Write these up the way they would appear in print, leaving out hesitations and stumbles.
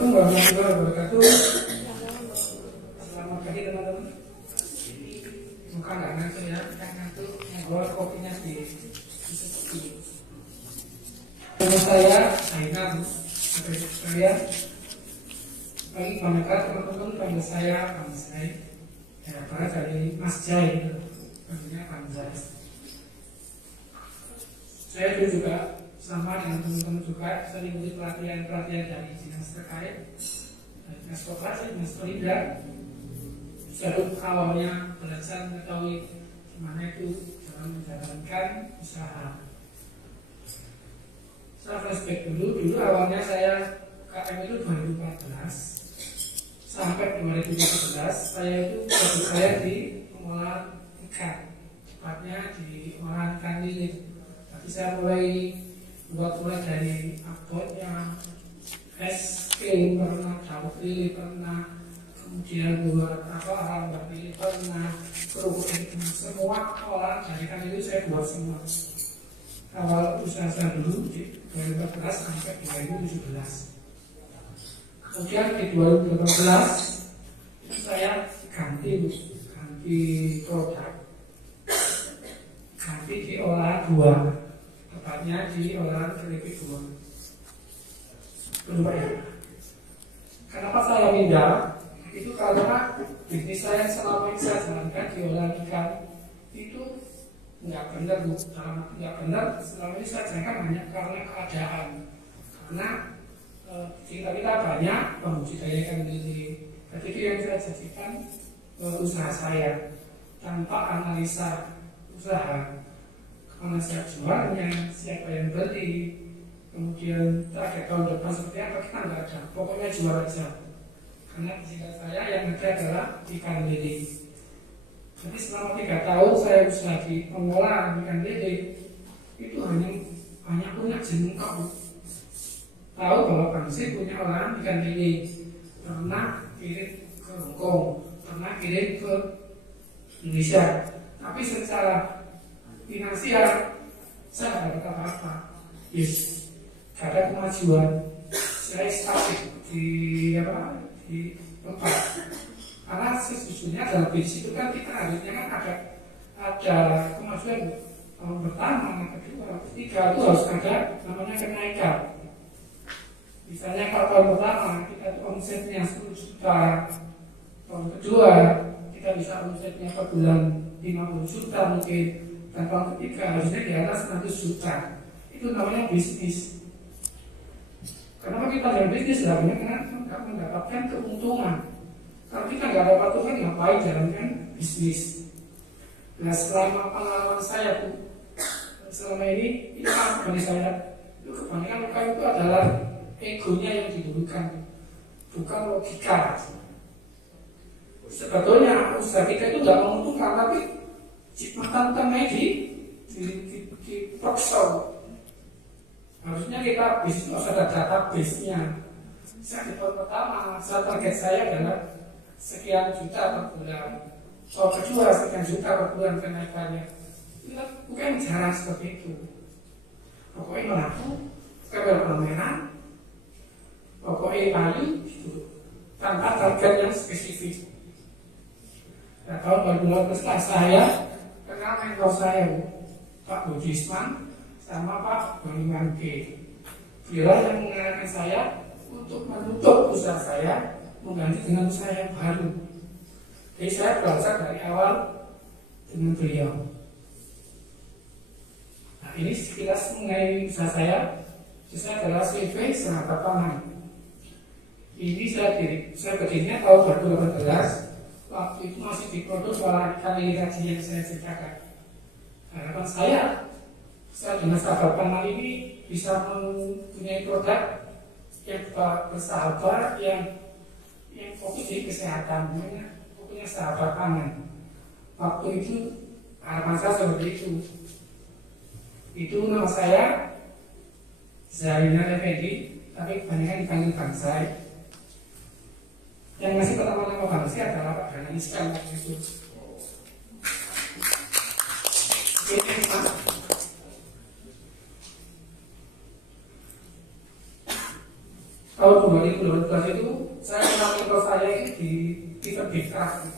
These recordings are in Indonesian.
Assalamualaikum warahmatullahi wabarakatuh. Selamat pagi teman-teman. Muka nggak ngantuk ya, yang ngantuk bawa kopinya di sepi. Nama saya Ainam. Saya bagi kebanyakan teman-teman panggil saya Panjai. Ya, karena dari Mas Jai itu panggilnya Panjai. Saya juga sama dengan teman-teman juga sering ikut pelatihan-pelatihan dari dinas terkait, dari dinas koperasi, dinas perindah. Selalu awalnya belajar mengetahui gimana itu dalam menjalankan usaha. Saya flashback dulu awalnya saya KM itu 2014 sampai 2014 saya itu bekerja di pengolahan ikan, tepatnya di pengolahan ikan lele. Tapi saya mulai dari uploadnya SK pernah, daun lele pernah, kemudian buat alam lele pernah, kerupuk semua olahan dari ikan itu saya buat semua. Awal usaha saya dulu di 2014 sampai 2017. Kemudian di 2018 saya ganti produk, ganti di olahan buah, tepatnya di olahan keripik buah. Kedua ya. Kenapa saya pindah? Itu karena bisnis saya selama ini saya jalankan di olahan ikan itu nggak benar, Bu. Nggak benar. Selama ini saya jalankan hanya karena keadaan. Karena kita banyak pembudidaya ikan lele. Jadi itu yang saya jadikan usaha saya tanpa analisa usaha. Kemana saya jualnya, siapa yang beli, kemudian target tahun depan seperti apa, kita nggak ada. Pokoknya jual aja. Karena cita saya yang ada adalah ikan lele. Jadi selama 3 tahun saya usaha di pengolahan ikan lele itu hanya punya jengkok. Tahu bahwa Bangsi punya olahan ikan lele, pernah kirim ke Hongkong, pernah kirim ke Indonesia, tapi secara finansial saya tidak dapat apa-apa. Yes, gak ada kemajuan. Saya statik di tempat. Karena sesungguhnya dalam bisnis itu kan kita harusnya kan ada kemajuan. Tahun pertama, kedua, ketiga itu harus ada namanya kenaikan. Misalnya kalau tahun pertama kita omsetnya 10 juta, tahun kedua kita bisa omsetnya per bulan 50 juta mungkin, dan tahun ketiga harusnya di atas 100 juta. Itu namanya bisnis. Kenapa kita dalam bisnis? Karena mendapatkan keuntungan. Kalau kita nggak dapat uang, ngapain jalankan bisnis? Nah, selama pengalaman saya tuh, selama ini itu kan bagi saya itu kebanyakan luka itu adalah egonya yang didulukan, bukan logika. Sebetulnya usaha kita itu nggak menguntungkan, tapi ciptaan di prokso. Harusnya kita bisnis harus ada database-nya. Saya di tahun pertama, target saya adalah sekian juta per bulan. Tahun kedua sekian juta per bulan kenaikannya. Itu bukan jarang seperti itu. Pokoknya melaku, kabel pameran, pokoknya payu gitu, tanpa target yang spesifik. Nah, tahun 2012 saya kenal mentor saya, Pak Budisman sama Pak Boniman K. Beliau yang mengarahkan saya untuk menutup usaha saya, mengganti dengan usaha yang baru. Jadi saya belajar dari awal dengan beliau. Nah, ini sekilas mengenai usaha saya. Saya adalah CV Senata Pangan. Ini saya berdirinya tahun 2018. Waktu itu masih diproduksi oleh ikan lele tadi yang saya ceritakan. Harapan saya dengan sahabat pangan ini bisa mempunyai produk yang bersahabat, yang fokus di kesehatan, pokoknya sahabat pangan. Waktu itu harapan saya seperti itu. Itu nama saya Zainal Effendi, tapi kebanyakan dipanggil Bang Zai. Yang masih pertama nama Bang Zai adalah Pak Dana Iskan waktu itu. tahun 2012 itu saya kenal mentor saya itu diterbitkan.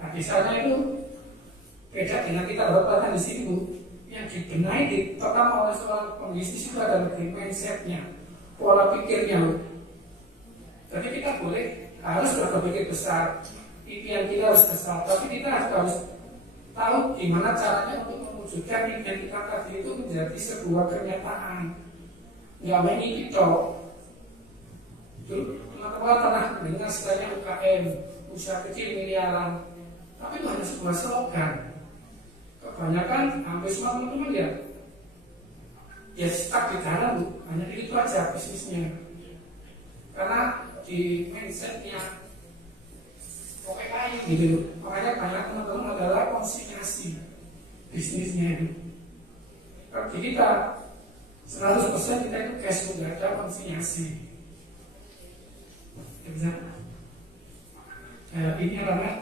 Nah, di sana itu beda dengan kita berpelatihan di sini Bu. Yang dibenahi di pertama oleh seorang pembisnis itu adalah di mindsetnya, pola pikirnya Bu. Jadi kita harus berpikir besar, impian kita harus besar, tapi kita harus tahu gimana caranya untuk mewujudkan impian kita tadi itu menjadi sebuah kenyataan. Nggak main kita. Dulu teman-teman pernah mendengar istilahnya UKM, usaha kecil miliaran, tapi itu hanya sebuah slogan. Kebanyakan hampir semua teman-teman ya stuck di dalam Bu, hanya itu aja bisnisnya. Karena di mindsetnya pokoknya kayak gitu, makanya banyak teman-teman adalah konsinyasi bisnisnya itu. Kalau kita 100% kita itu cash flow, nggak ada konsinyasi. Bisa. Ini alamat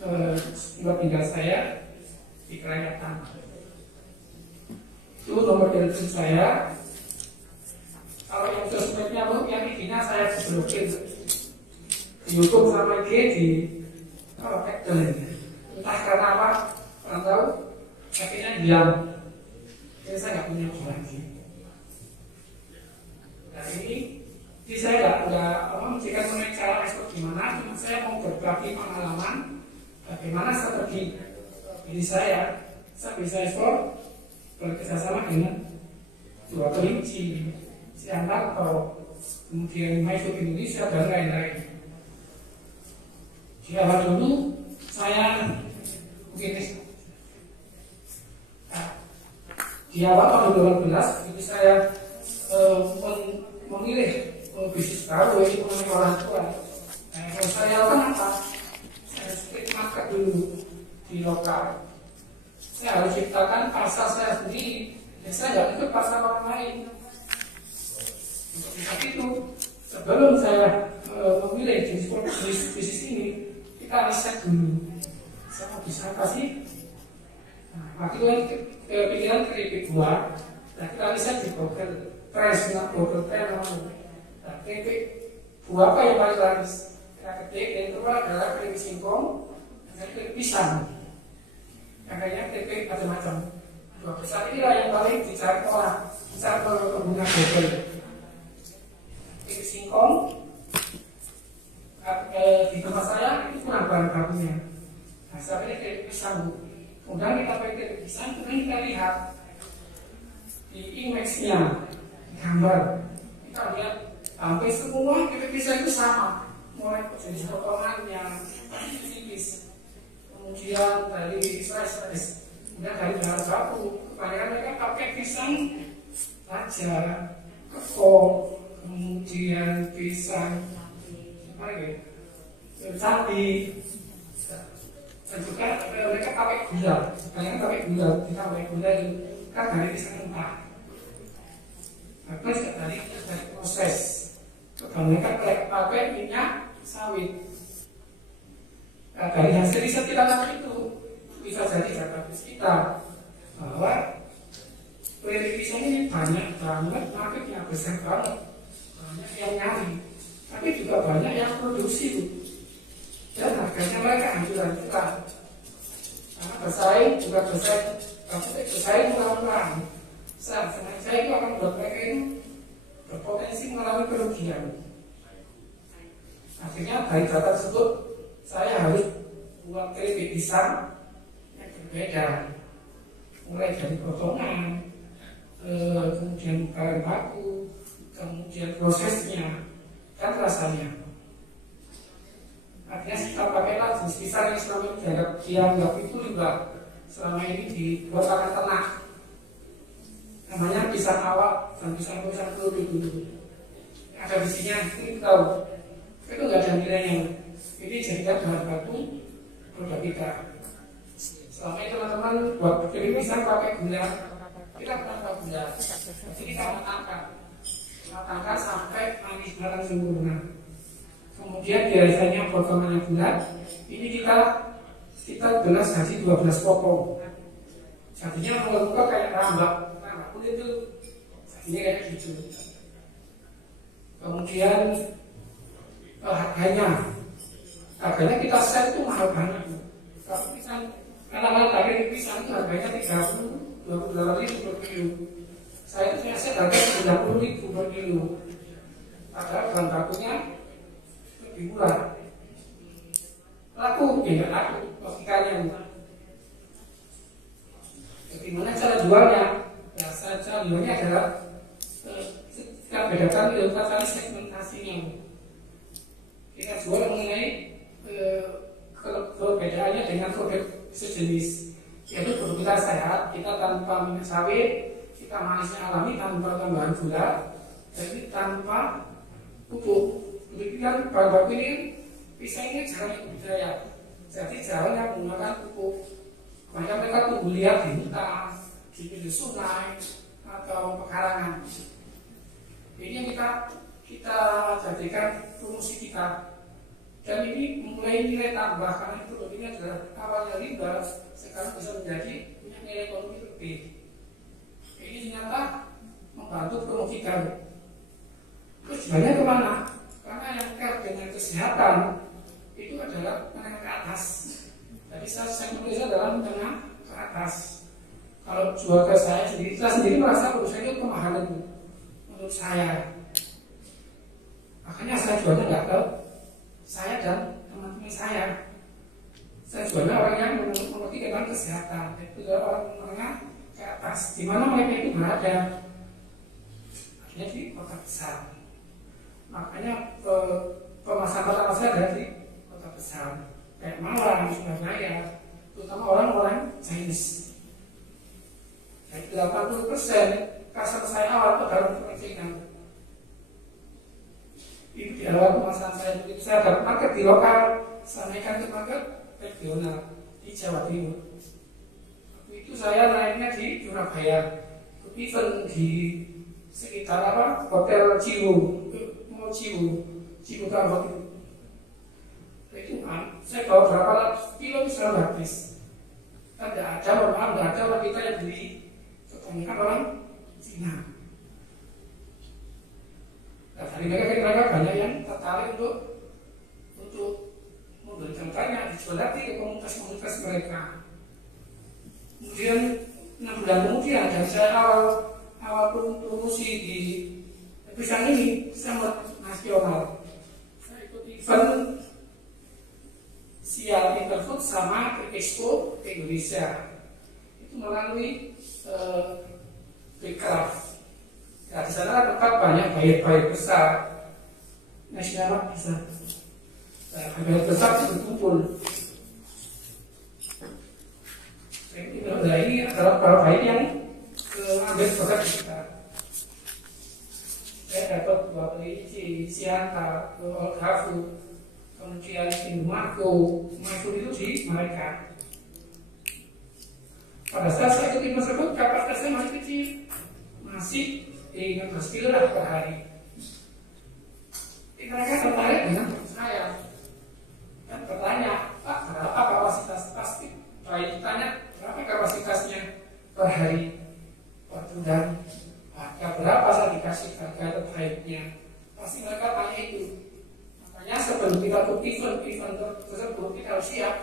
tempat tinggal saya di Kerajaan. Itu nomor telepon saya. Kalau yang sosmednya Bu, yang intinya saya diblokir di YouTube sama IG di Twitter. Entah karena apa, orang tahu, akhirnya diam. Jadi saya nggak punya lagi. Nah ini saya nggak memberikan mengenai cara ekspor gimana, cuma saya mau berbagi pengalaman bagaimana strategi ini saya bisa ekspor bekerjasama dengan dua kelinci, Siantarto, kemudian Maisuk Indonesia dan lain-lain. Di awal dulu saya begini. Di awal tahun 2012 itu saya memilih bisnis baru yaitu mengenai orang tua. Kalau saya lakukan apa? Saya split market dulu di lokal. Saya harus ciptakan pasar saya sendiri. Dan saya nggak ikut pasar orang lain. Untuk itu, sebelum saya memilih jenis bisnis ini, kita riset dulu. Saya mau bisa apa sih? Nah, waktu itu pikiran keripik buah, dan kita riset di Google Trends, Google Trends. Nah, keripik buah apa yang paling laris? Kita ketik, yang kedua adalah keripik singkong, dan keripik pisang. Kayaknya keripik macam-macam. Dua besar inilah yang paling dicari orang, dicari pengguna Google. Keripik singkong di tempat saya itu kurang bahan bakunya. Nah, saya pilih keripik pisang. Kemudian kita pakai keripik pisang, kemudian kita lihat di image-nya, gambar. Kita lihat hampir semua keripik pisang itu sama, mulai jenis potongannya, tipis, kemudian dari size, kemudian dari bahan baku. Kebanyakan mereka pakai pisang raja, kepong, kemudian pisang sapi, dan juga mereka pakai gula. Kebanyakan pakai gula, kita pakai gula itu kan dari pisang mentah. Terus dari proses, kebanyakan pakai minyak sawit. Nah, dari hasil riset kita tadi itu bisa jadi database kita bahwa keripik pisang ini banyak banget, marketnya besar banget, banyak yang nyari. Tapi juga banyak yang produksi itu, dan harganya mereka hancur-hancuran. Karena bersaing juga bersaing murah-murah. Saya itu akan buat mereka itu berpotensi mengalami kerugian. Akhirnya dari data tersebut saya harus buat keripik pisang yang berbeda, mulai dari potongan, kemudian bahan baku, kemudian prosesnya, dan rasanya. Artinya kita pakailah jenis pisang yang selama ini dianggap itu juga selama ini dibuat akan ternak. Namanya pisang awak dan pisang telur dulu. Ada bisinya, ini tahu. Itu nggak ada nilainya. Ini jadikan bahan baku produk kita. Selama ini teman-teman buat keripik pisang pakai gula, kita pakai gula. Jadi kita matangkan sampai manis barang sempurna. Kemudian biasanya potongannya bulat. Ini kita belas jadi 12 potong. Jadinya mulut kayak rambak kulit itu. Jadinya kayak gitu. Kemudian harganya kita set itu mahal banget. Kalau pisang, karena daging pisang itu harganya 28.000 per kilo. Saya itu set harga 30.000 per kilo. Padahal bahan bakunya lebih murah. Laku, tidak laku logikanya. Bagaimana cara jualnya? Ya, cara jualnya adalah kita bedakan tadi segmentasinya. Kita jual mengenai perbedaannya dengan produk sejenis, yaitu produk kita sehat, kita tanpa minyak sawit, kita manisnya alami tanpa tambahan gula, jadi tanpa pupuk. Demikian bahan baku ini pisang ini jarang budidaya, jadi jarang yang menggunakan pupuk. Banyak mereka tumbuh liar di hutan, di pinggir sungai atau pekarangan. Ini yang kita jadikan promosi kita. Dan ini memulai nilai tambah karena produk ini adalah awalnya limbah, sekarang bisa menjadi punya nilai ekonomi lebih. Ini ternyata membantu promosi. Terus jualnya kemana? Karena yang terkait dengan kesehatan itu adalah menengah ke atas. Jadi saya menulis adalah menengah ke atas. Kalau jual ke saya sendiri merasa produk saya itu kemahalan menurut saya. Makanya saya jualnya nggak ke saya dan teman-teman saya. Saya jualnya orang yang mengerti tentang kesehatan, itu orang menengah ke atas. Di mana mereka itu berada? Akhirnya di kota besar. Makanya pemasaran pertama saya ada di kota besar, kayak Malang, Surabaya, terutama orang-orang Chinese. Jadi 80% kasar saya awal itu dalam percikan. Itu di awal pemasaran saya begitu saya dapat market di lokal, saya naikkan ke market regional di Jawa Timur. Itu saya naiknya di Surabaya, even di sekitar hotel Cibu Tambak itu kan, saya bawa berapa kilo bisa habis. Kan tidak ada orang kita yang beli, kebanyakan orang Cina. Nah, dari mereka banyak yang tertarik untuk memberikan tanya dijual lagi ke komunitas mereka. Kemudian 6 bulan kemudian dari saya awal promosi di pisang ini saya nasional. Saya ikut event Sial Interfood sama Expo Indonesia. Itu melalui Bekraf. Ya, di sana tempat banyak buyer besar nasional besar. Buyer besar itu berkumpul. Ini adalah para buyer yang ambil produk kita. Saya dapat 2 kelinci, Sianta, Olgafu, kemudian Indomarko, Maifun itu di mereka. Pada saat saya ikut event tersebut, kapasitasnya masih kecil, masih 15 kilo lah per hari. Mereka tertarik dengan saya dan bertanya, Pak, berapa kapasitas pasti? Baik ditanya, berapa kapasitasnya per hari? Waktu dan harga berapa saya dikasih harga terbaiknya? Pasti mereka tanya itu. Makanya sebelum kita ikut event tersebut kita harus siap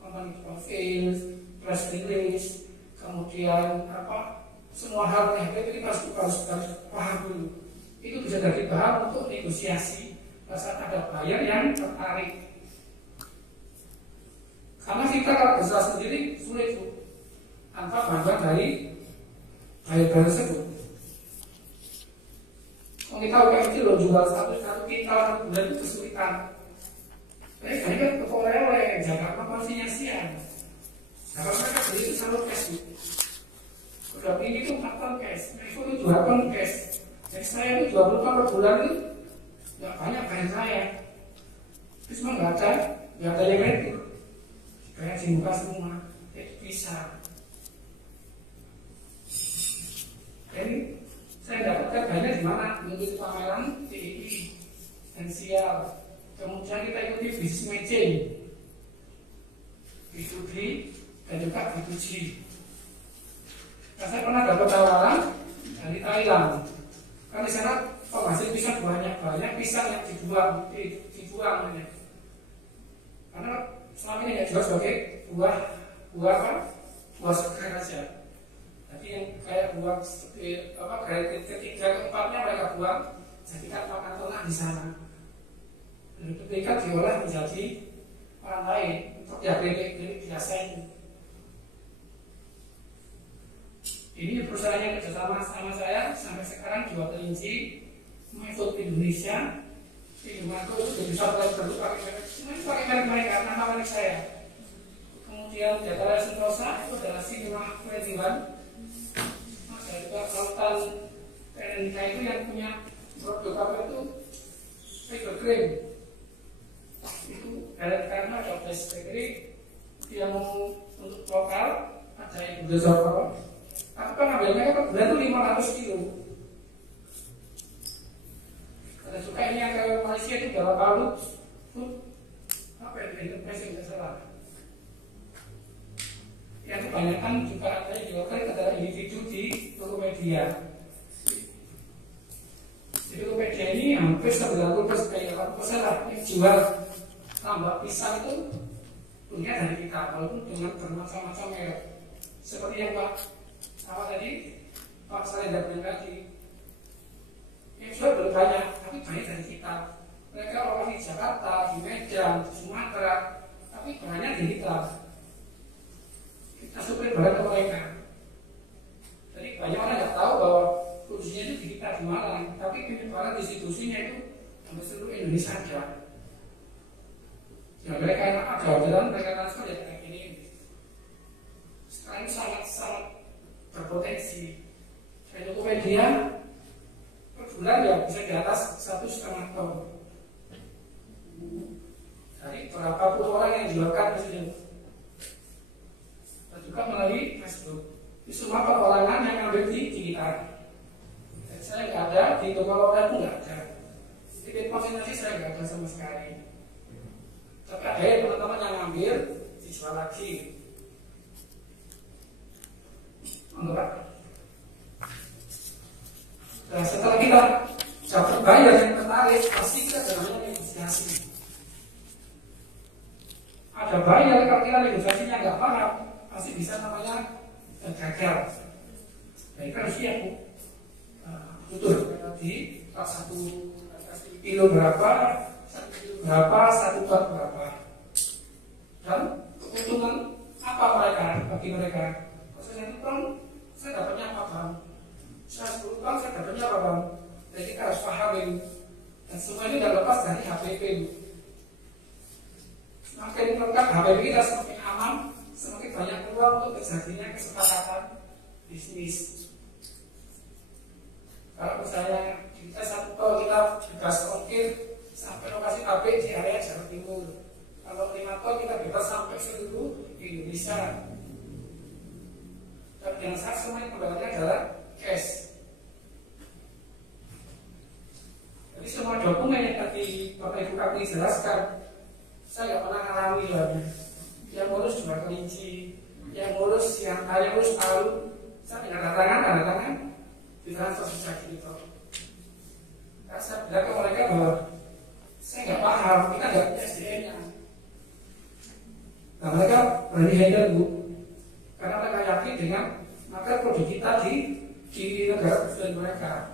company profile, press release, kemudian semua hal yang itu kita harus paham dulu. Itu bisa jadi bahan untuk negosiasi saat ada buyer yang tertarik. Karena kita kalau berusaha sendiri sulit tanpa bantuan dari buyer tersebut. Kalau kita UKM itu loh jual satu kintal bulan itu kesulitan. Tapi ini kan oleh-oleh jaga proporsinya siang. Nah, kalau mereka beli itu selalu cash. Udah ini tuh 4 ton cash, itu 2 ton cash. Jadi saya itu 20 ton per bulan itu nggak banyak bayar saya. Itu semua nggak ada yang ready. Kayak di muka semua, itu bisa. Jadi saya dapatkan banyak di mana? Mengikuti pameran TIP, Ensial. Kemudian kita ikuti business matching, B2B dan juga B2G. Nah, saya pernah dapat tawaran dari Thailand. Kan di sana penghasil pisang banyak pisang yang dibuang ya. Karena selama ini dijual sebagai buah segar aja. Jadi yang kayak buah grade ketiga keempatnya mereka buang, jadikan makan ternak di sana. Dan itu mereka diolah menjadi orang lain untuk ya klinik biasa ini. Ini perusahaan yang kerjasama sama saya sampai sekarang jual kelinci, MyFood Indonesia. Di rumahku itu bisa pakai merek mereka, nama merek saya. Kemudian Jatara Sentosa itu adalah Sinema Krediwan. Ada juga Sultan TNK itu yang punya produk apa itu paper cream. Itu karena ada best bakery yang untuk lokal ada yang besar. Aku kan ambilnya kan bulan itu 500 kilo. Ada juga ini yang ke Malaysia itu dalam balut food apa itu masih tidak salah. Yang kebanyakan juga ada yang diwakili adalah individu di Tokopedia. Di Tokopedia ini hampir 90% kayak 80% lah yang jual tambah pisang itu punya dari kita, walaupun dengan bermacam-macam merek. Seperti yang Pak tadi, Pak Saleh bilang tadi, yang sudah belum banyak, tapi banyak dari kita. Mereka orang di Jakarta, di Medan, di Sumatera, tapi banyak di kita. Kita supir barang ke mereka. Jadi banyak orang nggak tahu bahwa produksinya itu di kita di Malang, tapi penyebaran distribusinya itu hampir seluruh Indonesia saja. Ya mereka yang ada orderan, mereka transfer ya kayak gini. Sekarang ini sangat berpotensi. Dan Tokopedia per bulan ya bisa di atas 1,5 ton. Dari berapa puluh orang yang jualkan di sini. Dan juga melalui Facebook. Di semua perorangan yang ngambil di kita. Dan saya nggak ada di toko lokal pun nggak ada. Titik konsentrasi saya nggak ada sama sekali. Tapi ada yang teman-teman yang ngambil dijual lagi. Enggak. Nah, setelah kita dapat bayar yang tertarik, pasti kita namanya negosiasi. Ada bayar, kalau kita negosiasinya nggak paham, pasti bisa namanya gagal. Baik kan harus siap, tutur tadi satu kilo berapa, satu ton berapa, dan keuntungan apa bagi mereka? Saya ton, saya dapatnya apa bang? Saya 10 ton, saya dapatnya apa bang? Jadi kita harus paham ini. Dan semua ini tidak lepas dari HPP. Semakin lengkap HPP kita, semakin aman, semakin banyak peluang untuk terjadinya kesepakatan bisnis. Kalau misalnya kita 1 ton, kita bebas ongkir sampai lokasi pabrik di area Jawa Timur. Kalau 5 ton, kita bebas sampai seluruh Indonesia. Dan yang saat semua pembayarannya adalah cash. Jadi semua dokumen yang tadi Bapak Ibu kami jelaskan, saya nggak pernah alami lagi. Yang ngurus jual kelinci, yang ngurus yang ngurus palu, saya tidak tanda tangan, ditransfer sejak itu. Nah, saya bilang ke mereka bahwa saya nggak paham, kita nggak punya SDM-nya. Nah mereka berani handle Bu. Karena mereka yakin dengan maka produk kita di negara tujuan mereka.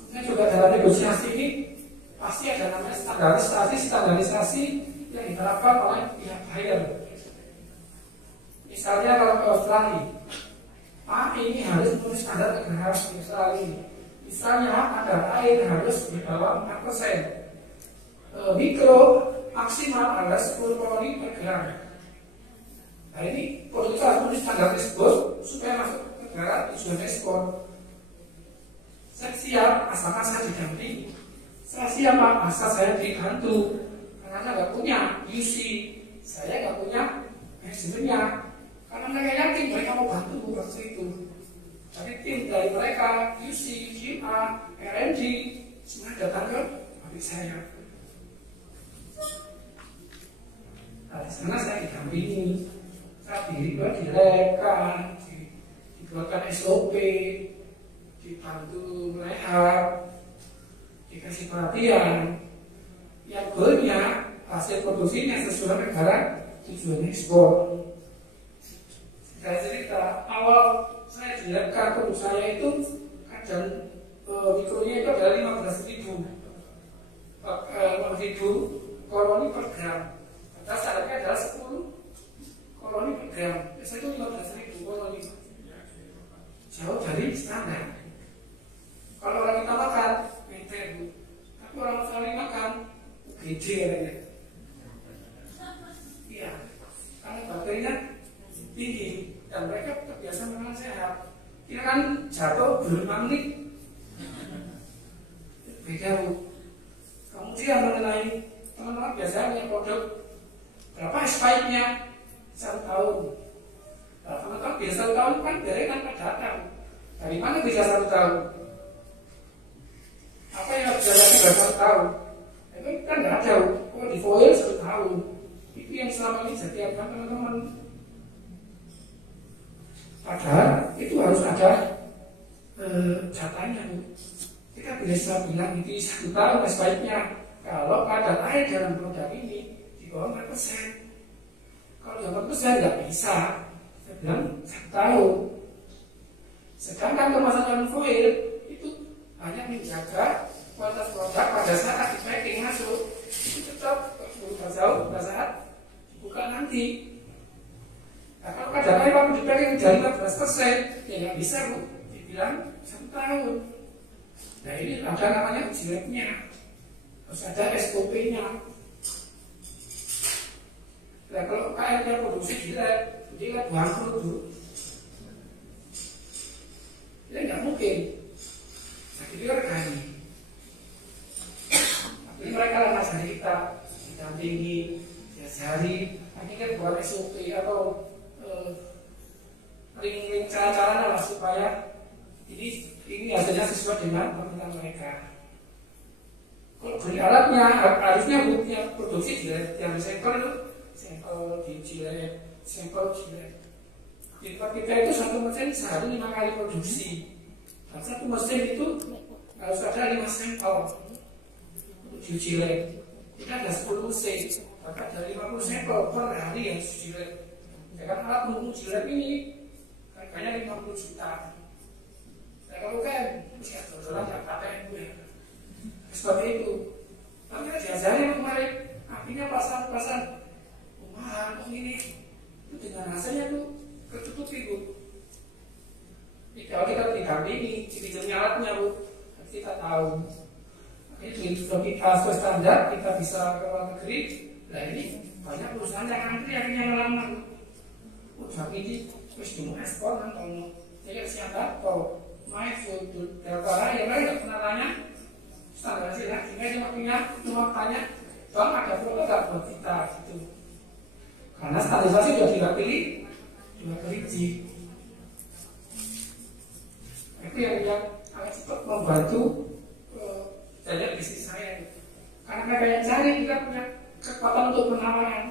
Kemudian juga dalam negosiasi ini pasti ada namanya standarisasi yang diterapkan oleh pihak buyer. Misalnya kalau ke Australia, ini harus memenuhi standar negara di Australia. Misalnya ada air harus di bawah 4%, mikro maksimal adalah 10 kalori per gram. Nah ini produk kita harus memenuhi standar tersebut supaya masuk ke negara tujuan ekspor. Saya siap asalkan saya didampingi. Saya siap asal saya dibantu. Karena saya nggak punya UC, saya nggak punya manajemennya. Karena mereka yakin mereka mau bantu waktu itu. Tapi tim dari mereka UC, QA, R&D semua datang ke pabrik saya. Nah, di sana saya didampingi, saya direkan, dibuatkan SOP, dibantu melehar, dikasih perhatian, yang goalnya hasil produksinya sesuai negara tujuan ekspor. Saya cerita awal saya dilihatkan produk saya itu kadang mikronya itu adalah 15.000 koloni per gram. Padahal syaratnya adalah 10 koloni per gram. Biasanya itu 15.000 koloni. Jauh dari standar. Kalau orang kita makan, mente bu. Tapi orang sekali makan, gede katanya. Iya, karena bakterinya tinggi dan mereka terbiasa makan sehat. Kita kan jatuh belum 5 menit. Beda bu. Kemudian mengenai teman-teman biasanya punya produk berapa expirednya 1 tahun. Nah, teman-teman biasa 1 tahun kan dari tanpa datang. Dari mana bisa 1 tahun? Apa yang harus dilakukan 1 tahun? Itu kan nggak ada. Kalau di foil 1 tahun. Itu yang selama ini jadi apa teman-teman? Padahal itu harus ada catanya. Kita bisa bilang itu 1 tahun sebaiknya. Kalau kadar air dalam produk ini di bawah 4%. Kalau 4% nggak bisa. Saya bilang 1 tahun. Sedangkan kemasan foil itu hanya menjaga kualitas produk pada saat di packing masuk itu tetap jauh pada saat dibuka nanti. Nah, kalau kadar air waktu di packing dari 14%, ya nggak bisa bu, dibilang 1 tahun. Nah ini ada namanya uji-labnya, harus ada SOP-nya. Nah kalau KM-nya produksi di lab, dia bangkrut bu. Ya nggak mungkin. Nah itu regani. Tapi mereka lah mas dari kita didampingi, diajari, akhirnya buat SOP atau link-link cara-cara lah supaya ini hasilnya sesuai dengan permintaan mereka. Kalau beli alatnya harusnya buktinya produksi di lab, yang sampel itu sampel di lab, sampel di lab. Di tempat kita itu 1 mesin sehari 5 kali produksi. Dan 1 mesin itu harus ada 5 sampel untuk diuji lab. Kita ada 10 mesin, maka ada 50 sampel per hari yang diuji lab. Jangan alat menguji lab ini harganya 50 juta. Nah kalau kan, bisa dodolan nggak pakai itu ya. Seperti itu. Tapi kan diajarin kemarin, artinya pasang mahal ini itu dengan hasilnya tuh ketutupi bu. Kalau kita didampingi, ciri-ciri alatnya bu, kita tahu. Ini sudah kita sesuai standar, kita bisa ke luar negeri. Nah ini banyak perusahaan yang antri akhirnya melamar. Udah ini terus mau ekspor kan kalau jadi siapa atau main food Delta yang lain nggak pernah tanya standar hasilnya, sehingga cuma tanya bang ada produk nggak buat kita gitu. Karena standarisasi sudah diwakili itu yang agak cepat membantu jalan bisnis saya. Karena mereka yang cari kita punya kekuatan untuk penawaran.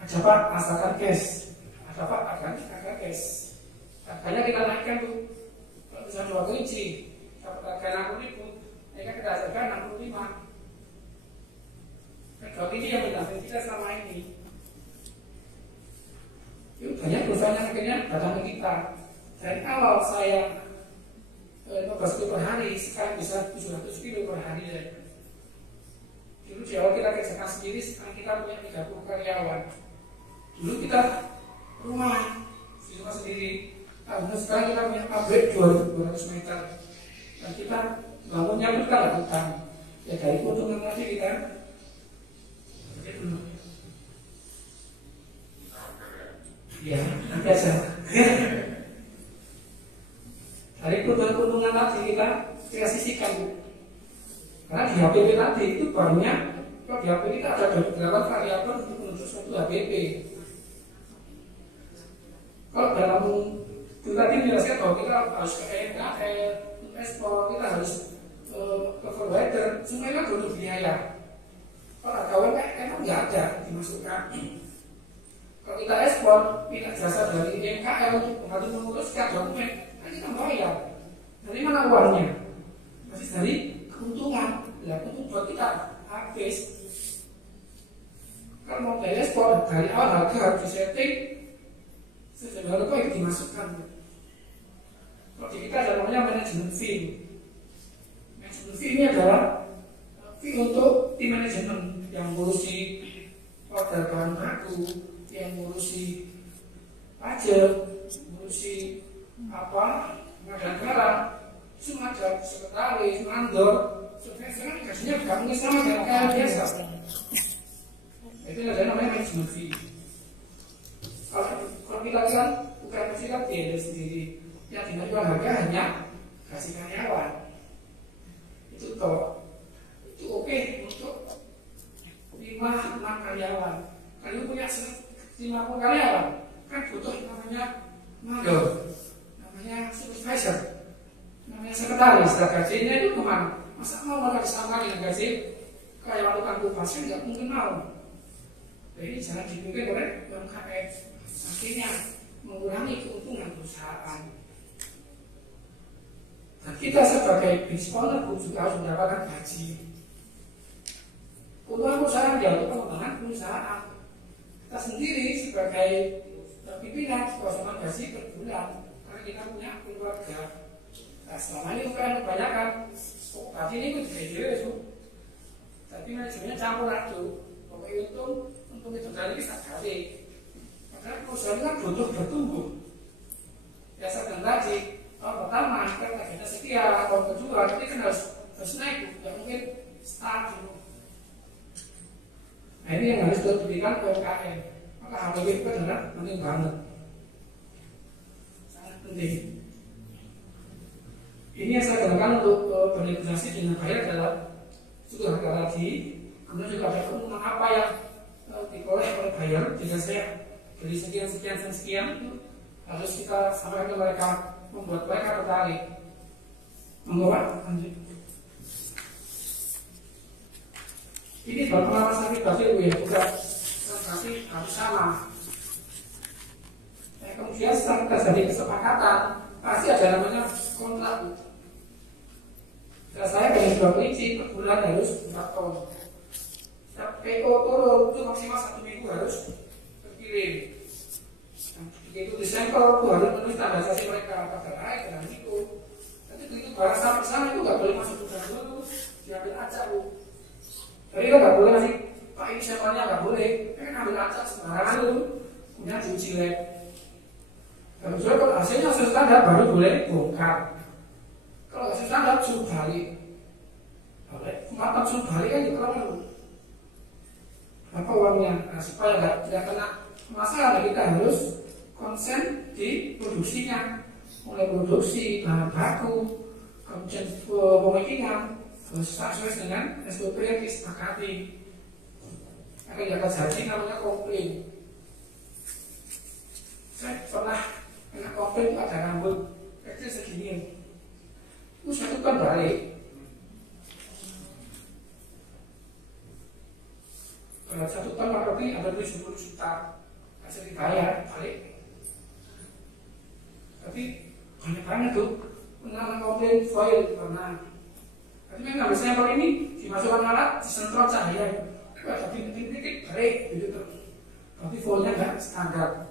Ada pak asalkan cash, ada pak agar cash. Harganya kita naikkan tuh. Kalau bisa 2 kelinci dapat harga 60.000, mereka kita harga 65. Kalau ini yang mendampingi kita selama ini. Itu banyak perusahaan yang akhirnya datang ke kita. Dari awal saya 15 kilo per hari, sekarang bisa 700 kilo per hari. Dulu di awal kita kerjakan sendiri, sekarang kita punya 30 karyawan. Dulu kita rumah sendiri. Sekarang kita punya pabrik 200 meter. Dan kita bangunnya pun kita lakukan. Ya dari keuntungan tadi kita. Ya, biasa. Dari keuntungan tadi kita sisihkan. Karena di HPP tadi itu banyak. Kalau di HPP kita ada 28 variabel untuk menuju suatu HPP. Kalau dalam itu tadi menjelaskan bahwa kita harus ke NKL, ekspor, kita harus ke forwarder, semuanya butuh biaya. Kalau ada UMKM emang nggak ada dimasukkan. Kalau kita ekspor, minta jasa dari NKL untuk membantu menguruskan dokumen, kan kita bayar. Dari mana uangnya? Pasti dari keuntungan. Nah, itu buat kita habis. Kalau mau bayar ekspor dari awal harga harus disetting sejauh apa yang dimasukkan. Kalau di kita ada namanya manajemen fee. Manajemen fee ini adalah fee untuk tim manajemen yang ngurusi order bahan baku, yang ngurusi pajak, ngurusi pengadaan barang, semua ada sekretaris, mandor, sebenarnya gajinya nggak mungkin sama dengan kayak biasa. Itu namanya manajemen fee. Kalau kita kan bukan pasti kan biaya sendiri, yang dimajukan harga hanya kasih karyawan. Itu oke untuk 5-6 karyawan. Kalau punya 50 karyawan, kan butuh namanya mandor, namanya supervisor, namanya sekretaris. Dan gajinya itu kemana? Masa mau mereka disamakan dengan gaji karyawan tukang kupas kan nggak mungkin mau. Jadi jangan dimungkin oleh UMKM. Akhirnya mengurangi keuntungan perusahaan. Dan kita sebagai business owner pun juga harus mendapatkan gaji. Keuntungan perusahaan dia untuk pengembangan perusahaan. Kita sendiri sebagai pimpinan kosongan gaji per bulan karena kita punya keluarga. Nah, selama ini bukan kebanyakan gaji ini itu gaji itu. Tapi manajemennya campur aduk. Pokoknya untung itu dari kita kali. Karena perusahaan kan butuh bertumbuh. Biasa dan tadi pertama kan targetnya sekian, tahun kedua nanti kan harus naik, tidak mungkin stabil. Nah ini yang harus diberikan UMKM. Maka HPW itu adalah penting banget, sangat penting. Ini yang saya gunakan untuk bernegosiasi dengan buyer adalah sudah harga tadi. Kemudian juga ada keuntungan apa yang diperoleh oleh buyer jika saya beli sekian itu harus kita sampaikan ke mereka, membuat mereka tertarik. Membawa lanjut. Ini pengalaman saya pribadi ya, juga tapi harus sama. Kemudian setelah terjadi kesepakatan, pasti ada namanya kontrak. Dan saya dengan 2 kelinci per bulan harus 4 ton. PO turun itu maksimal 1 minggu harus terkirim. Begitu Desember itu harus menulis standarisasi mereka pada air dan itu. Tapi begitu barang sampai sana itu nggak boleh masuk gudang dulu, diambil acak bu. Jadi kan nggak boleh masih Pak ini sampelnya nggak boleh, kan ambil acak sembarangan dulu, kemudian diuji lab. Dan kalau hasilnya sesuai standar baru boleh bongkar. Kalau nggak sesuai standar suruh balik. Boleh, mata suruh balik kan juga dulu. Apa uangnya? Nah, supaya tidak kena masalah, kita harus konsen di produksinya, mulai produksi bahan baku, kemudian pemakingan harus sesuai dengan SOP yang disepakati. Akan jaga janji namanya komplain. Saya pernah kena komplain ada rambut kecil segini, itu satu kan balik. Kalau 1 ton berarti ada 70 juta hasil dibayar balik. Tapi banyak banget tuh pernah komplain foil pernah. Tapi memang ngambil sampel ini dimasukkan alat disemprot cahaya, tapi titik-titik balik gitu tuh. Tapi foilnya nggak standar.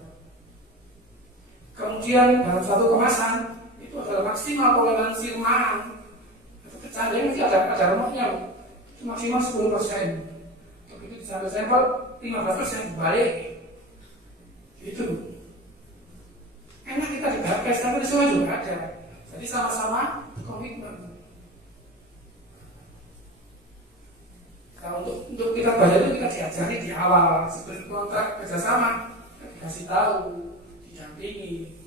Kemudian dalam satu kemasan itu adalah maksimal toleransi rumahan. Cahaya itu ada remotnya, itu maksimal 10%. Sampai sampel 15% balik. Itu enak kita juga cash, tapi semua juga ada. Jadi sama-sama komitmen. Kalau untuk kita bayar itu kita diajari di awal sebelum kontrak kerjasama, dikasih tahu, didampingi.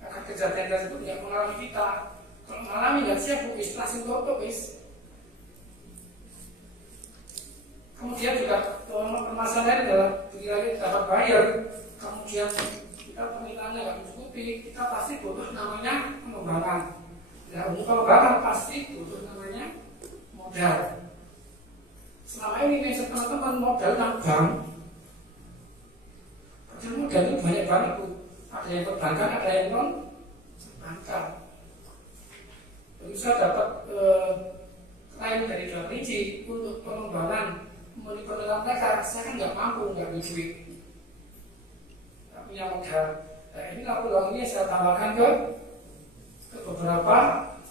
Akan kejadian tersebut tidak mengalami kita. Kalau mengalami nggak siap, langsung tutup Kemudian juga permasalahan adalah lagi dapat bayar, kemudian kita permintaannya nggak mencukupi, kita pasti butuh namanya pengembangan. Ya, untuk pengembangan pasti butuh namanya modal. Selama ini nih teman-teman modal bank, modal itu banyak banget bu. Ada yang perbankan, ada yang non perbankan. saya dapat klien dari dua biji untuk pengembangan monitor mereka, saya kan nggak mampu, nggak punya duit, nggak punya modal. Nah ini peluang ini saya tambahkan ke beberapa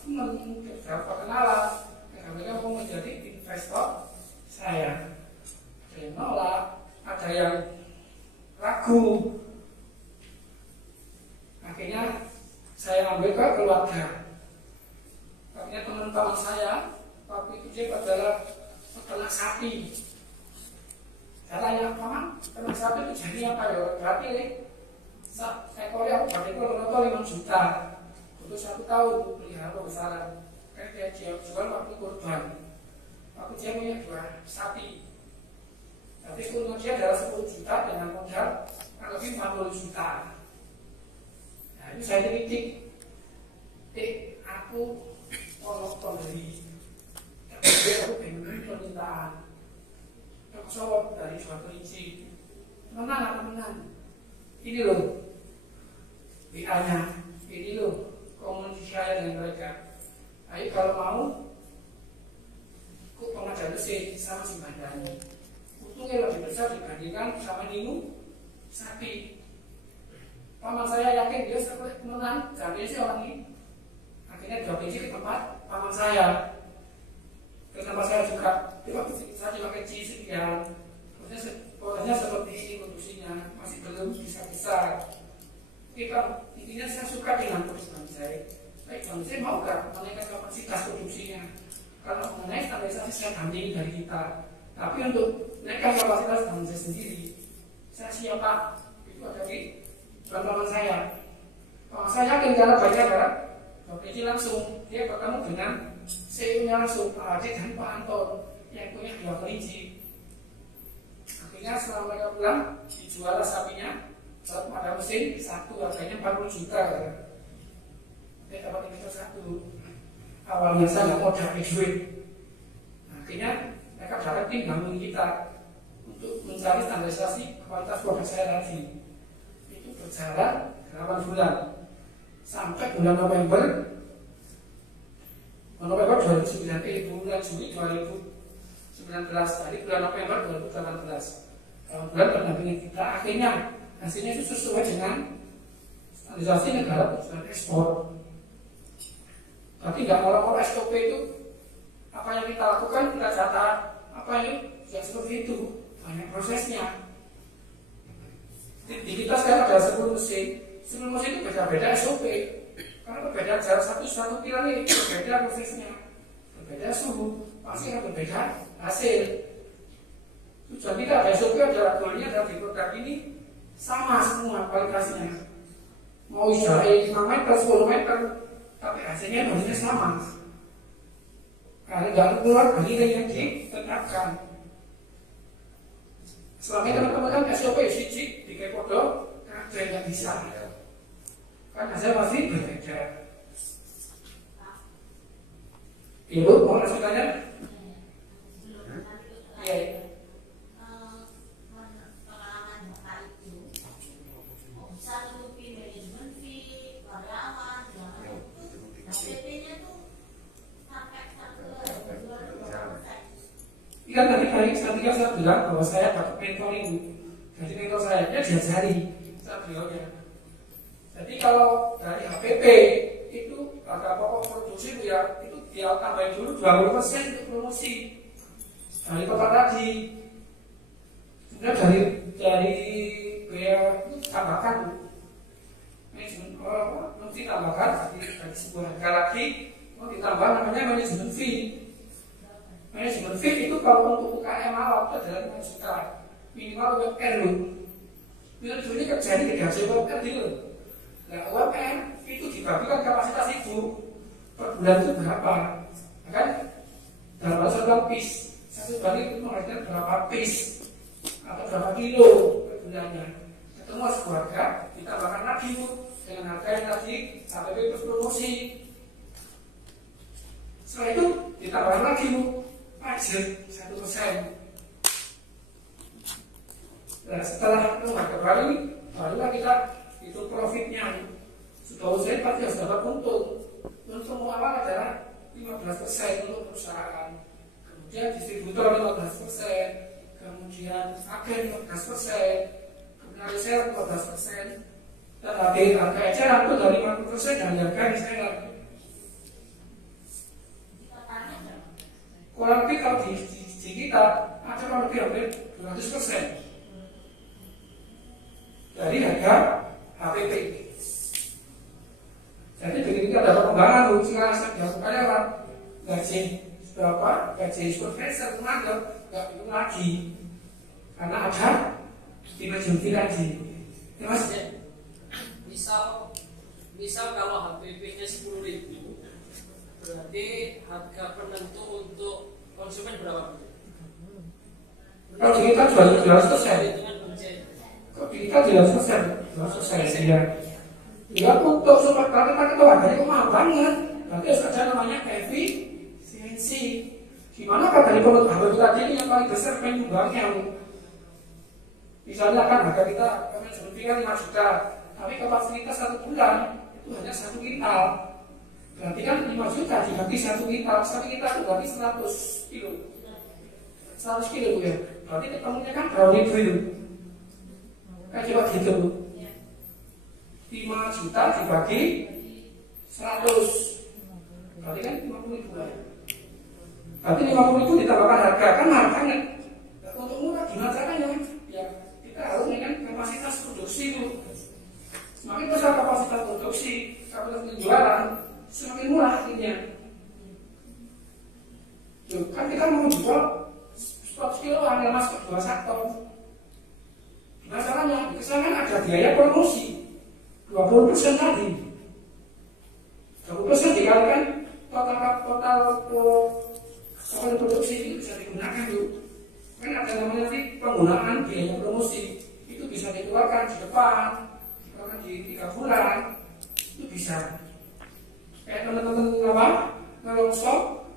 teman, beberapa kenalan yang mereka mau menjadi investor saya. Ada yang nolak, ada yang ragu. Akhirnya saya ambil ke keluarga. Akhirnya teman-teman saya waktu itu dia adalah peternak sapi. Saya tanya, "Paman, peternak sapi itu jadi apa ya?" Berarti ekornya berarti itu rata-rata 5 juta untuk 1 tahun untuk pelihara besaran. Kayak dia jual waktu kurban. Waktu dia punya 2 sapi. Tapi keuntungan dia adalah 10 juta dengan modal kurang lebih 40 juta. Nah itu saya kritik. Aku tolong pembeli. Tapi aku pengen permintaan. Aku soal dari jual kelinci. Menang. Ini loh WA-nya, ini loh komunikasi saya dengan mereka. Ayo kalau mau, kok pengajar mesin sama si bandanya. Untungnya lebih besar dibandingkan sama nimu sapi. Paman saya yakin dia seperti menang, jadi sih orang ini. Akhirnya 2 biji ke tempat paman saya. Ke tempat saya juga, saya juga kecil sekian. Polanya seperti ini produksinya, masih belum bisa besar. Kita intinya saya suka dengan produksi saya. Baik, saya mau nggak menaikkan kapasitas produksinya? Kalau mengenai standarisasi saya dampingi dari kita. Tapi untuk naikkan kapasitas saya sendiri, saya siap Pak. Itu ada di teman-teman saya. Kalau saya yakin karena banyak kan, Bapak langsung dia bertemu dengan CEO-nya langsung Pak Ajit dan Pak Anton yang punya 2 kelinci. Akhirnya setelah mereka pulang, dijual sapinya, satu ada mesin, satu harganya 40 juta. Dia dapat investor 1. Awalnya saya nggak mau dapat duit. Akhirnya mereka dapat tim bangun kita untuk mencari standarisasi kualitas produk saya tadi. Itu berjalan 8 bulan sampai bulan November 2009, bulan Juli 2019, dari bulan November 2018. Bulan pendampingan kita akhirnya hasilnya itu sesuai dengan standarisasi negara tujuan ekspor. Tapi nggak orang-orang SOP itu apa yang kita lakukan kita catat, apa ini tidak seperti itu, banyak prosesnya. Di kita sekarang ada 10 mesin itu beda-beda SOP, karena berbeda jarak satu pilar ini berbeda prosesnya, berbeda suhu, pasti akan berbeda hasil. Tujuan kita ada SOP, ada goalnya, ada di produk ini sama semua kualitasnya. Mau jarak 5 meter, 10 meter, tapi hasilnya sama. Karena nggak keluar dari yang ditetapkan. Selama ini teman-teman kan SOP siji di Kepodo, ada yang nggak bisa. Kan hasil pasti berbeda. Ibu mau langsung tanya? Iya. Kan tadi ketika saya bilang bahwa saya dapat mentoring dari mentor saya, dia diajari saya beliaunya. Jadi kalau dari HPP itu harga pokok produksi itu ya itu dia tambahin dulu 20% untuk promosi dari tempat tadi. Kemudian dari biaya itu tambahkan manajemen mesti tambahkan dari sebuah harga lagi mau ditambah namanya manajemen fee. Manajemen fee itu kalau untuk UKM awal itu adalah 5 juta minimal UMR loh. Minimal ini kerjanya tidak hasil UMR gitu loh. Nah UMR itu dibagikan kapasitas ibu per bulan itu berapa? Kan dalam bahasa bilang piece, satu balik itu menghasilkan berapa piece atau berapa kilo per bulannya. Ketemu sekeluarga ditambahkan lagi bu dengan harga yang tadi HPP plus promosi. Setelah itu ditambahkan lagi bu pajak 1%. Nah setelah itu harga barulah kita hitung profitnya. Sudah usai pasti harus dapat untung. Untung awal adalah 15% untuk perusahaan, kemudian distributor 15%, kemudian agen 15%, kemudian reseller 15%, dan harga eceran itu dari 50% dari harga reseller. Kurang lebih kalau di kita ada kurang lebih hampir 200% dari harga HPP. Jadi begitu kita ada perkembangan sekarang saya karyawan gaji berapa, gaji supervisor tenaga nggak perlu lagi karena ada dimensi lagi. Ya mas? Misal kalau HPP-nya 10.000, berarti harga penentu untuk konsumen berapa? Kalau di kita jual 200%. Kalau di kita 200%, ya. Ya untuk super kita itu harganya kok mahal banget. Berarti harus ada namanya efisiensi. Gimana kan dari produk HPP tadi ini yang paling besar penyumbangnya? Misalnya kan harga kita kemarin 5 juta, tapi kapasitas 1 bulan itu hanya 1 kintal. Berarti kan 5 juta dibagi 1 kintal, 1 kintal itu berarti 100 kilo. 100 kilo ya. Berarti ketemunya kan berapa ribu itu? Kan coba gitu. 5 juta dibagi 100, berarti kan 50.000 ya. Berarti 50.000 ditambahkan harga, kan mahal banget. Untuk murah gimana caranya? Ya kita harus kan kapasitas produksi itu. Semakin besar kapasitas produksi, kapasitas penjualan, semakin murah artinya. Tuh, kan kita mau jual 100 kilo hanya masuk 21 ton. Gimana caranya? Misalnya kan ada biaya promosi 20% tadi. 20% dikalikan total produksi itu bisa digunakan tuh. Kan ada namanya nanti penggunaan biaya promosi itu bisa dikeluarkan di depan, dikeluarkan di 3 bulan, itu bisa. Kayak teman-teman apa? Ngelongsok,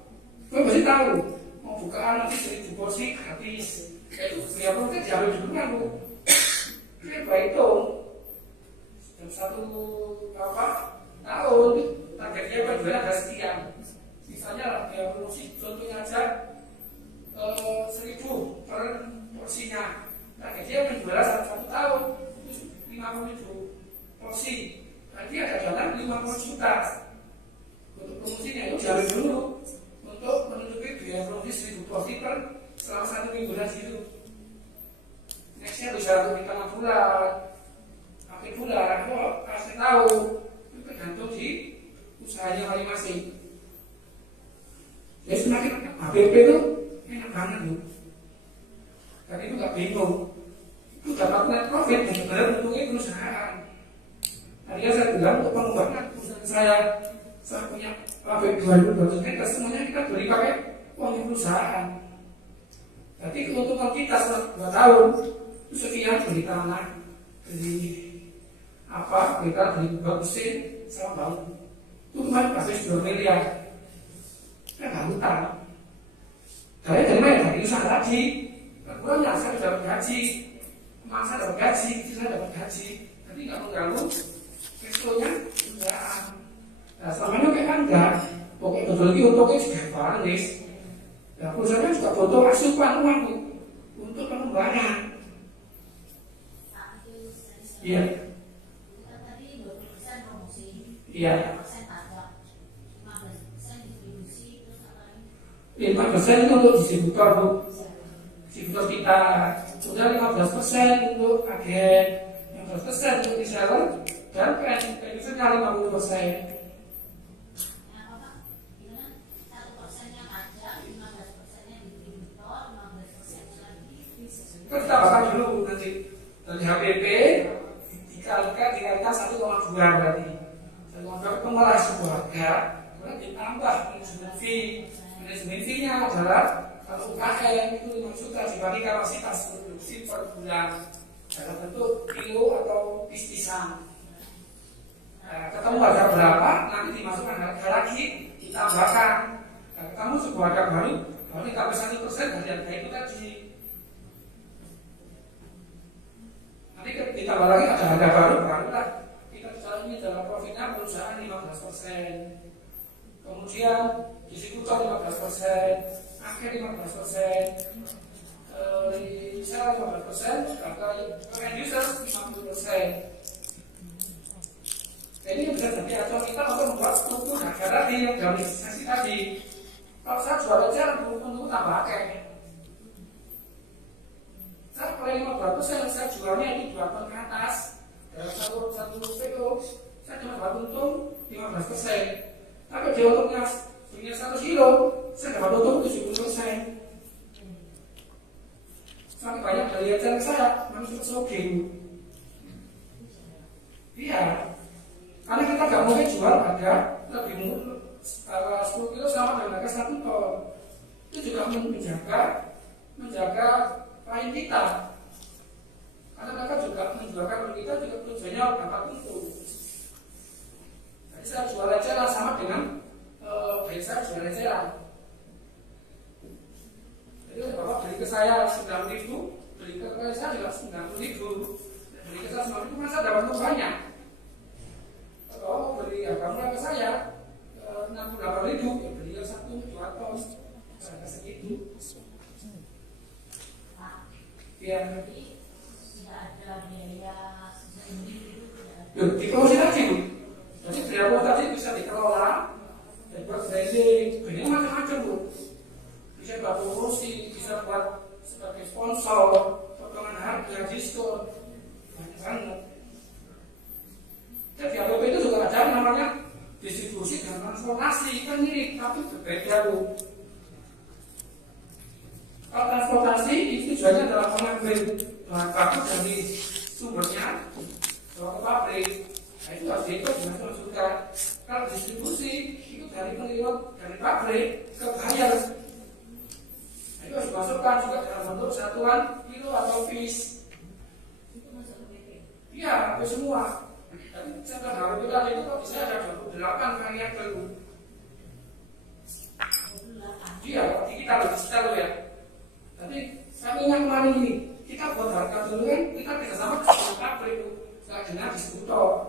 gue pasti tahu mau bukaan nanti 1000 porsi gratis. Kayak itu biaya promosi diambil dulu kan bu. Kayak baik tuh. Dan 1 tahun targetnya penjualan ada sekian. Misalnya biaya promosi contohnya aja 1.000 per porsinya. Targetnya penjualan 1 tahun itu 50.000 porsi. Nanti ada jalan 50 juta. Untuk promosinya itu diambil dulu untuk menutupi biaya promosi 1.000 porsi per selama 1 minggu itu. Nextnya bisa untuk di tengah bulan, akhir bulan, kok kasih tahu itu tergantung di usahanya masing-masing. Jadi semakin HPP itu enak banget tuh. Tadi itu nggak bingung. Itu dapat net profit benar-benar untungnya perusahaan. Tadi saya bilang untuk pengembangan perusahaan saya punya HPP 2000 meter semuanya kita beli pakai uang perusahaan. Jadi keuntungan kita selama 2 tahun itu sekian, beli tanah, beli apa, kita beli mesin sama bangun. Itu kemarin habis 2 miliar. Kan nggak hutang. Dari mana? Dari usaha tadi. Kurangnya saya sudah dapat gaji, masa dapat gaji, saya dapat gaji. Jadi nggak mengganggu risikonya perusahaan. Nah selama ini kayak kan enggak. Pokoknya betul lagi untuknya juga bagus. Nah perusahaan juga butuh asupan uang untuk pengembangan. Iya. Tadi 20% promosi. Iya. 5% pajak. 15% distribusi, terus apa lagi? 5% itu untuk distributor bu. Distributor kita. Sudah 15% untuk agen, 15% untuk reseller, dan penjualnya 50%. Kita bakal dulu nanti dari HPP dikalikan 1,2 berarti 1,2 pengelola sebuah harga, kemudian ditambah manajemen fee. Manajemen fee-nya adalah kalau UKM itu 5 juta dibagi kapasitas produksi per bulan dalam bentuk kilo atau pistisan. Nah, ketemu harga berapa, nanti dimasukkan harga lagi, ditambahkan. Nah, ketemu sebuah harga baru, baru ditambah 1% dari harga itu tadi. Nanti ditambah lagi ada harga baru, barulah kita bicara ini adalah profitnya perusahaan 15%. kemudian distributor 15%, akhir 15%, reseller 15%, ke end user 50%. Jadi yang bisa jadi acuan kita untuk membuat struktur harga tadi yang dari sesi tadi. Kalau saya jual aja untuk tambah akeh. Saya kalau 500% saya jualnya itu 2 ton ke atas dalam satu PO, saya cuma dapat untung 15%. Tapi dia untuknya punya 100 kilo, saya dapat untung 70%. Sangat banyak dari ajaran saya manusia sogeng. Iya, karena kita nggak mungkin jual harga lebih murah 10 kilo sama dengan harga 1 ton. Itu juga menjaga klien kita. Karena mereka juga menjualkan kita juga tujuannya dapat untung. Jadi saya jual aja sama dengan biasa jual aja. Jadi Bapak beli ke saya 9.000, beli ke saya juga 90.000, beli ke saya 90.000, masa dapat untung banyak. Kalau beli harga murah ke saya 68.000, ya beli ke 1-2 ton, harga segitu. Ya. Jadi tidak ada biaya sendiri itu. Di promosi tadi, Bu. Jadi biaya tadi bisa dikelola dan buat branding, branding macam-macam, Bu. Bisa buat promosi, bisa buat sebagai sponsor, potongan harga, diskon, banyak banget. Jadi APP itu juga ada namanya distribusi dan transportasi, kan mirip tapi berbeda, Bu. Kalau transportasi itu tujuannya adalah mengambil bahan baku dari sumbernya bawa ke pabrik. Nah, itu harus diikut dengan konsultan. Kalau distribusi itu dari pengirim dari pabrik ke buyer. Itu harus dimasukkan juga dalam bentuk satuan kilo atau piece. Itu masuk ke PP. Iya, itu semua. Tapi setelah hari kita itu kok bisa ada 28 variabel. Iya, di kita loh ya. Tapi kami yang kemarin ini kita buat harga dulu kan kita bisa sama dengan pabrik itu, dengan distributor.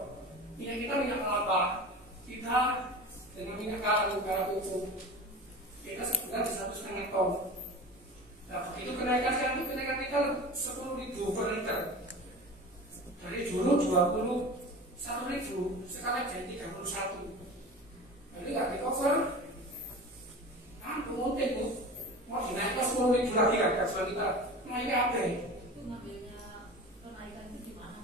Minyak kita minyak kelapa, kita dengan minyak kayu itu kita sebulan di 1,5 ton. Nah begitu kenaikan sekarang itu kenaikan kita 10.000 per liter. Dari dulu 21.000 sekarang jadi 31. Jadi nggak di cover. Mungkin Bu, mau dinaikkan 10.000 lagi harga jual kita. Nah ini apa ya? Itu ngambilnya kenaikan itu di mana?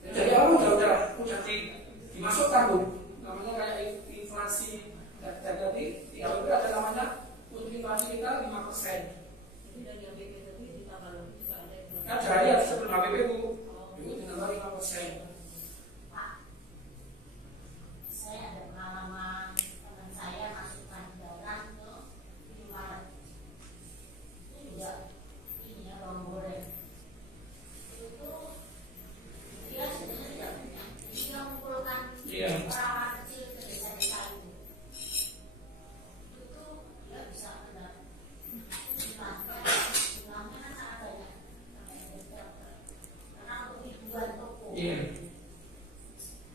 Jadi apa udah dimasukkan, Bu. Namanya kayak inflasi. Dan jadi kalau itu ada namanya untuk inflasi kita 5%. Jadi dari APP tadi ditambah lagi juga ada yang Ada ya sebelum APP, Bu. Itu ditambah 5%. Pak, saya ada pengalaman teman saya masukkan barang ke Indomaret. Itu juga ini ya bawang goreng. Itu dia sebenarnya dia mengumpulkan orang kecil ke desa-desa itu. Itu dia bisa mendapat jumlahnya kan sangat banyak. Karena untuk ribuan toko. Iya.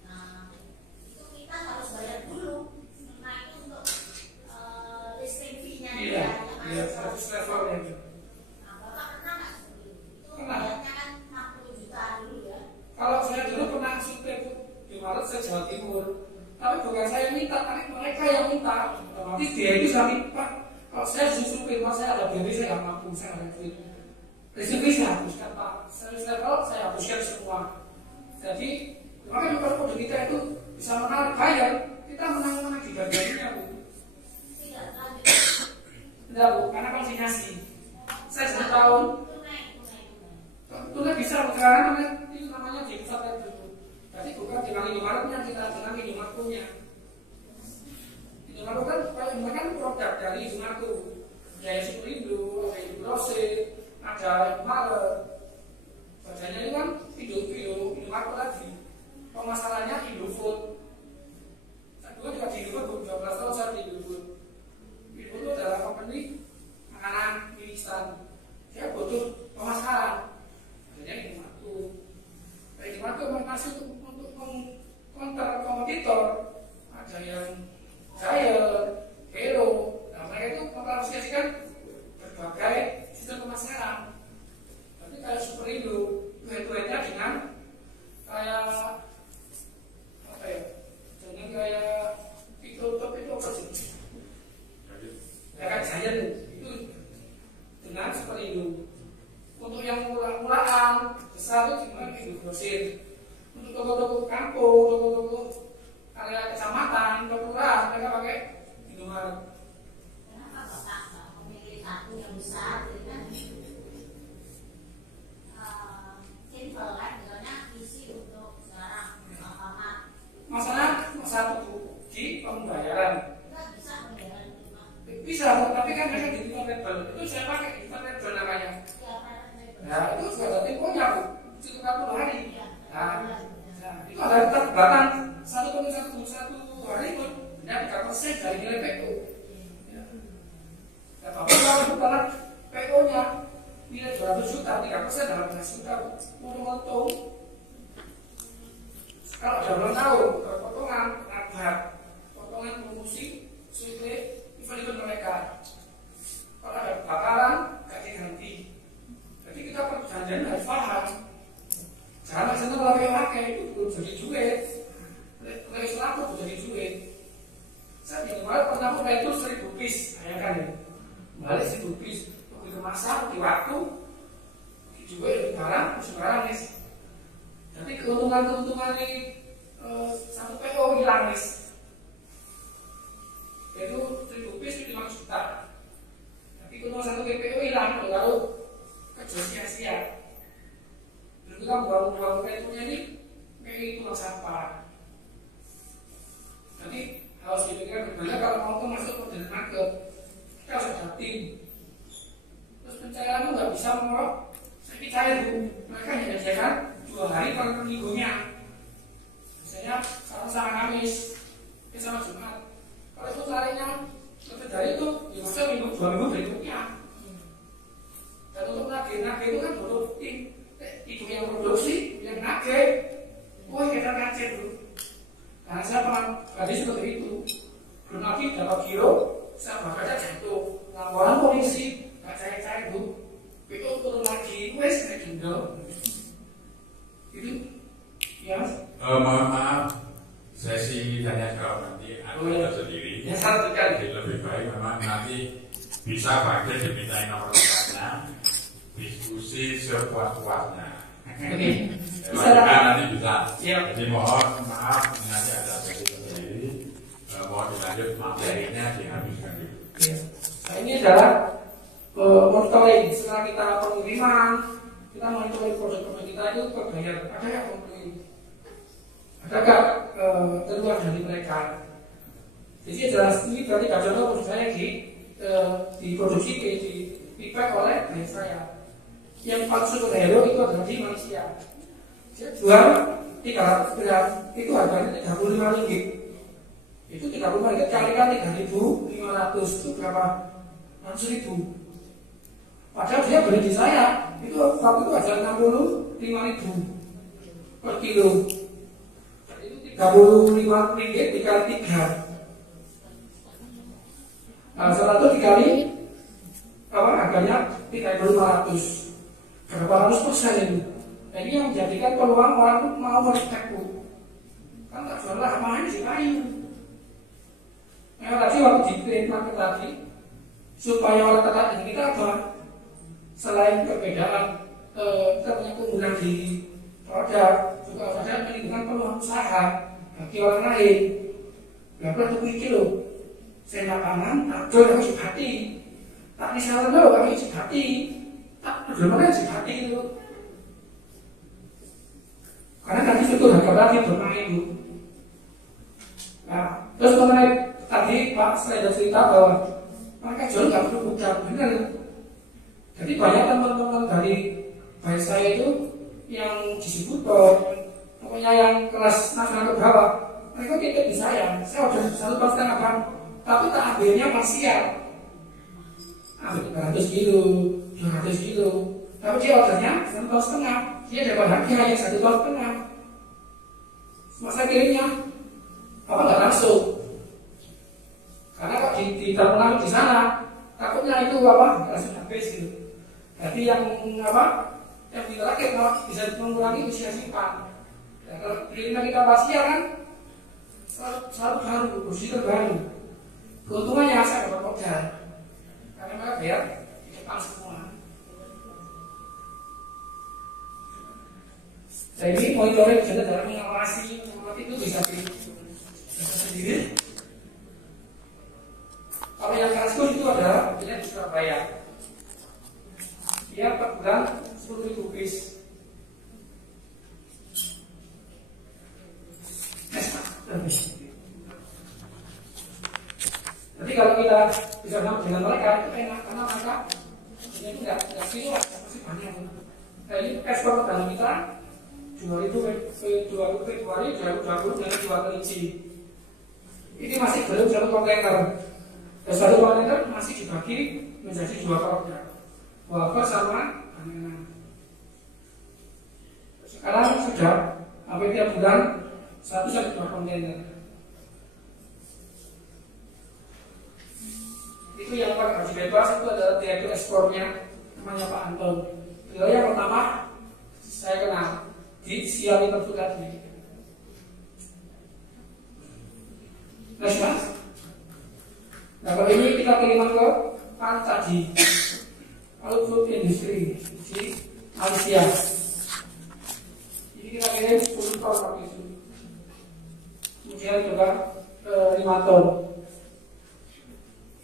Nah, itu kita harus bayar dulu. Nah, itu untuk listing fee-nya Iya. dia. Iya, 100 levelnya itu. Nah, Bapak pernah nggak seperti itu? Itu Pernah. bayarnya kan 60 juta dulu ya. Kalau saya dulu pernah survei, Bu, di Maret saya Jawa Timur. Tapi bukan saya minta, tapi mereka yang minta. Nanti dia itu saya minta. Kalau saya survei, Pak, saya ada biaya, saya nggak mampu, saya nggak ada duit. Rezeki saya hapuskan, Pak. Service level saya hapuskan semua. Jadi, makanya kalau kode kita itu bisa menarik buyer, kita menang-menang di bagiannya, Bu. Tidak lanjut. Tidak, Bu, karena konsinyasi. Saya 1 tahun, Tunai. tentunya bisa, karena itu namanya di pusat itu. Jadi bukan dengan Indomaretnya, kita dengan Indomaretnya. Indomaret kan, kalau Indomaret kan produk dari Indomaret. Jaya Superindo, ada Indorose, ada Indomaret. Bacanya itu kan Indomaret lagi. Pemasarannya Indofood. Saya dulu juga di Indofood, 12 tahun saya di Indofood. Indofood itu adalah company makanan mie instan. Dia butuh pemasaran. Adanya Indomaret. Dari Indomaret itu masih untuk counter kompetitor. Ada yang Giant, Hero. Nah, mereka itu mempromosikan berbagai sistem pemasaran. Tapi kayak Superindo, head-to-headnya dengan kayak apa ya? Dengan kayak itu top itu apa sih? Ya kan Giant itu dengan Superindo. Untuk yang murah-murahan besar itu cuma Indogrosir. Untuk toko-toko kampung, toko-toko area kecamatan, kelurahan mereka pakai Indomaret. Kenapa Bapak nggak memilih satu yang besar, jadi kan simple kan, misalnya isi untuk sekarang Alfamart. Masalah di pembayaran. Kita bisa pembayaran cuma. Bisa, tapi kan mereka di label. Itu saya pakai label namanya. Nah, itu juga ada temponya, Bu. Itu 40 hari. Nah, itu ada tebatan 1,1 hari pun hanya 3% dari nilai PO. Ya, tapi kalau bukan PO-nya nilai 200 juta, 3% dalam 12 juta, untung. Kalau dalam 2 tahun, potongan rabat, potongan promosi, suplai, event mereka. Kalau ada bakalan, gak diganti. Jadi kita perjanjian harus paham. Jangan senang pakai itu belum jadi duit. Kalau selaku belum jadi duit. Saya di kemarin pernah pakai itu 1000 piece, bayangkan ya. Balik 1000 piece, begitu masak di waktu, juga di barang, sekarang nih. Jadi keuntungan ini satu PO hilang nih. Itu 1000 piece itu 5 juta. Tapi keuntungan satu PO hilang, lalu kerja sia-sia. Terus kita buang-buang PO-nya ini kayak itu sampah. Jadi harus dipikirkan berbeda kalau mau masuk model market, kita harus ada tim. Terus pencairan itu nggak bisa mengorok, saya cair Bu. Mereka hanya menyediakan 2 hari per minggunya. Misalnya sama Kamis, sama Jumat. Kalau itu carinya lebih dari itu, ya maksudnya minggu 2 minggu berikutnya. Dan untuk nagih itu kan butuh tim. Ibu yang produksi, yang nagih, kita ngacir dulu. Nah, saya pernah tadi seperti itu. Belum lagi dapat giro, saya bakarnya jatuh. Laporan polisi, gak cair-cair Bu. Itu turun lagi, wes kayak gendol. Itu, ya. Mohon maaf, sesi tanya jawab nanti ada sendiri. Ya, satu kali. Jadi lebih baik memang nanti bisa pakai dimintain nomor teleponnya, diskusi sepuas-puasnya. Oke. Nanti bisa. Siap. Jadi mohon maaf nanti ada sesi sendiri. Mohon dilanjut materinya dihabiskan dulu. Ya. Nah, ini adalah monitoring. Setelah kita pengiriman, kita monitoring produk-produk kita itu terbayar. Ada yang komplain? Adakah keluar dari mereka? Jadi jelas ini berarti contoh produk saya diproduksi dipack oleh brand saya. Yang palsu Superhero itu adalah di Malaysia. Saya jual 300 gram, itu harganya 35 ringgit. Itu 35 ringgit kalikan 3.500 itu berapa? 600.000. Padahal dia beli di saya itu waktu itu ada 65.000 per kilo. Itu 35 ringgit dikali 3. Nah, setelah itu dikali harganya 3.500. Berapa ratus persen itu. Nah, ini yang menjadikan peluang orang itu mau merespek Bu. Kan tak jual lah, mahal sih kayu. Nah, tadi waktu di trade market tadi, supaya orang tertarik dengan kita apa? Selain perbedaan kita punya keunggulan di produk, juga ada menimbulkan peluang usaha bagi orang lain. Gak perlu pikir loh. Saya makanan, tak jual harus hati. Tak misalnya loh, harus hati. Bagaimana sih hati itu? Karena tadi itu harga tadi bermain Bu. Nah, terus mengenai tadi Pak saya cerita bahwa mereka jual nggak perlu gudang, benar. Jadi banyak teman-teman dari baik saya itu yang disebut pokoknya yang kelas nasional ke bawah, mereka titip di saya udah 1,5 Bang, tapi tak ambilnya parsial. Ambil 300 kilo, 200 kilo, tapi dia ordernya 1,5 ton, dia dapat harga hanya 1,5 ton. Masa kirimnya apa nggak langsung? langsung habis gitu. Jadi yang apa? Yang dirakit bisa mengurangi usia simpan. Ya, kalau belinya kita pasia kan selalu baru, kursi terbaru. Keuntungannya saya dapat modal karena mereka bayar di depan semua. Nah ini monitoring juga dalam mengawasi itu bisa sendiri. Kalau yang Kaskus itu adalah punya di Surabaya. Dia per bulan 10.000 piece. Jadi kalau kita bisa dengan mereka itu enak karena mereka itu nggak kilo lah, pasti banyak. Nah ini ekspor dalam kita 2020 Februari 2020 dengan 2 kelinci. Ini masih belum 1 kontainer. Dan 1 kontainer masih dibagi menjadi 2 kelompok, wafer sama banana. Sekarang sudah hampir tiap bulan 1-2 kontainer. Itu yang pakai gaji bebas itu adalah direktur ekspornya, namanya Pak Anton. Beliau yang pertama saya kenal di Siali Terbuka ini. Mas. Nah kalau ini kita kiriman ke Pak Tadi, kalau food industry di Malaysia. Ini kita kirim 10 ton waktu itu. Kemudian juga 5 ton.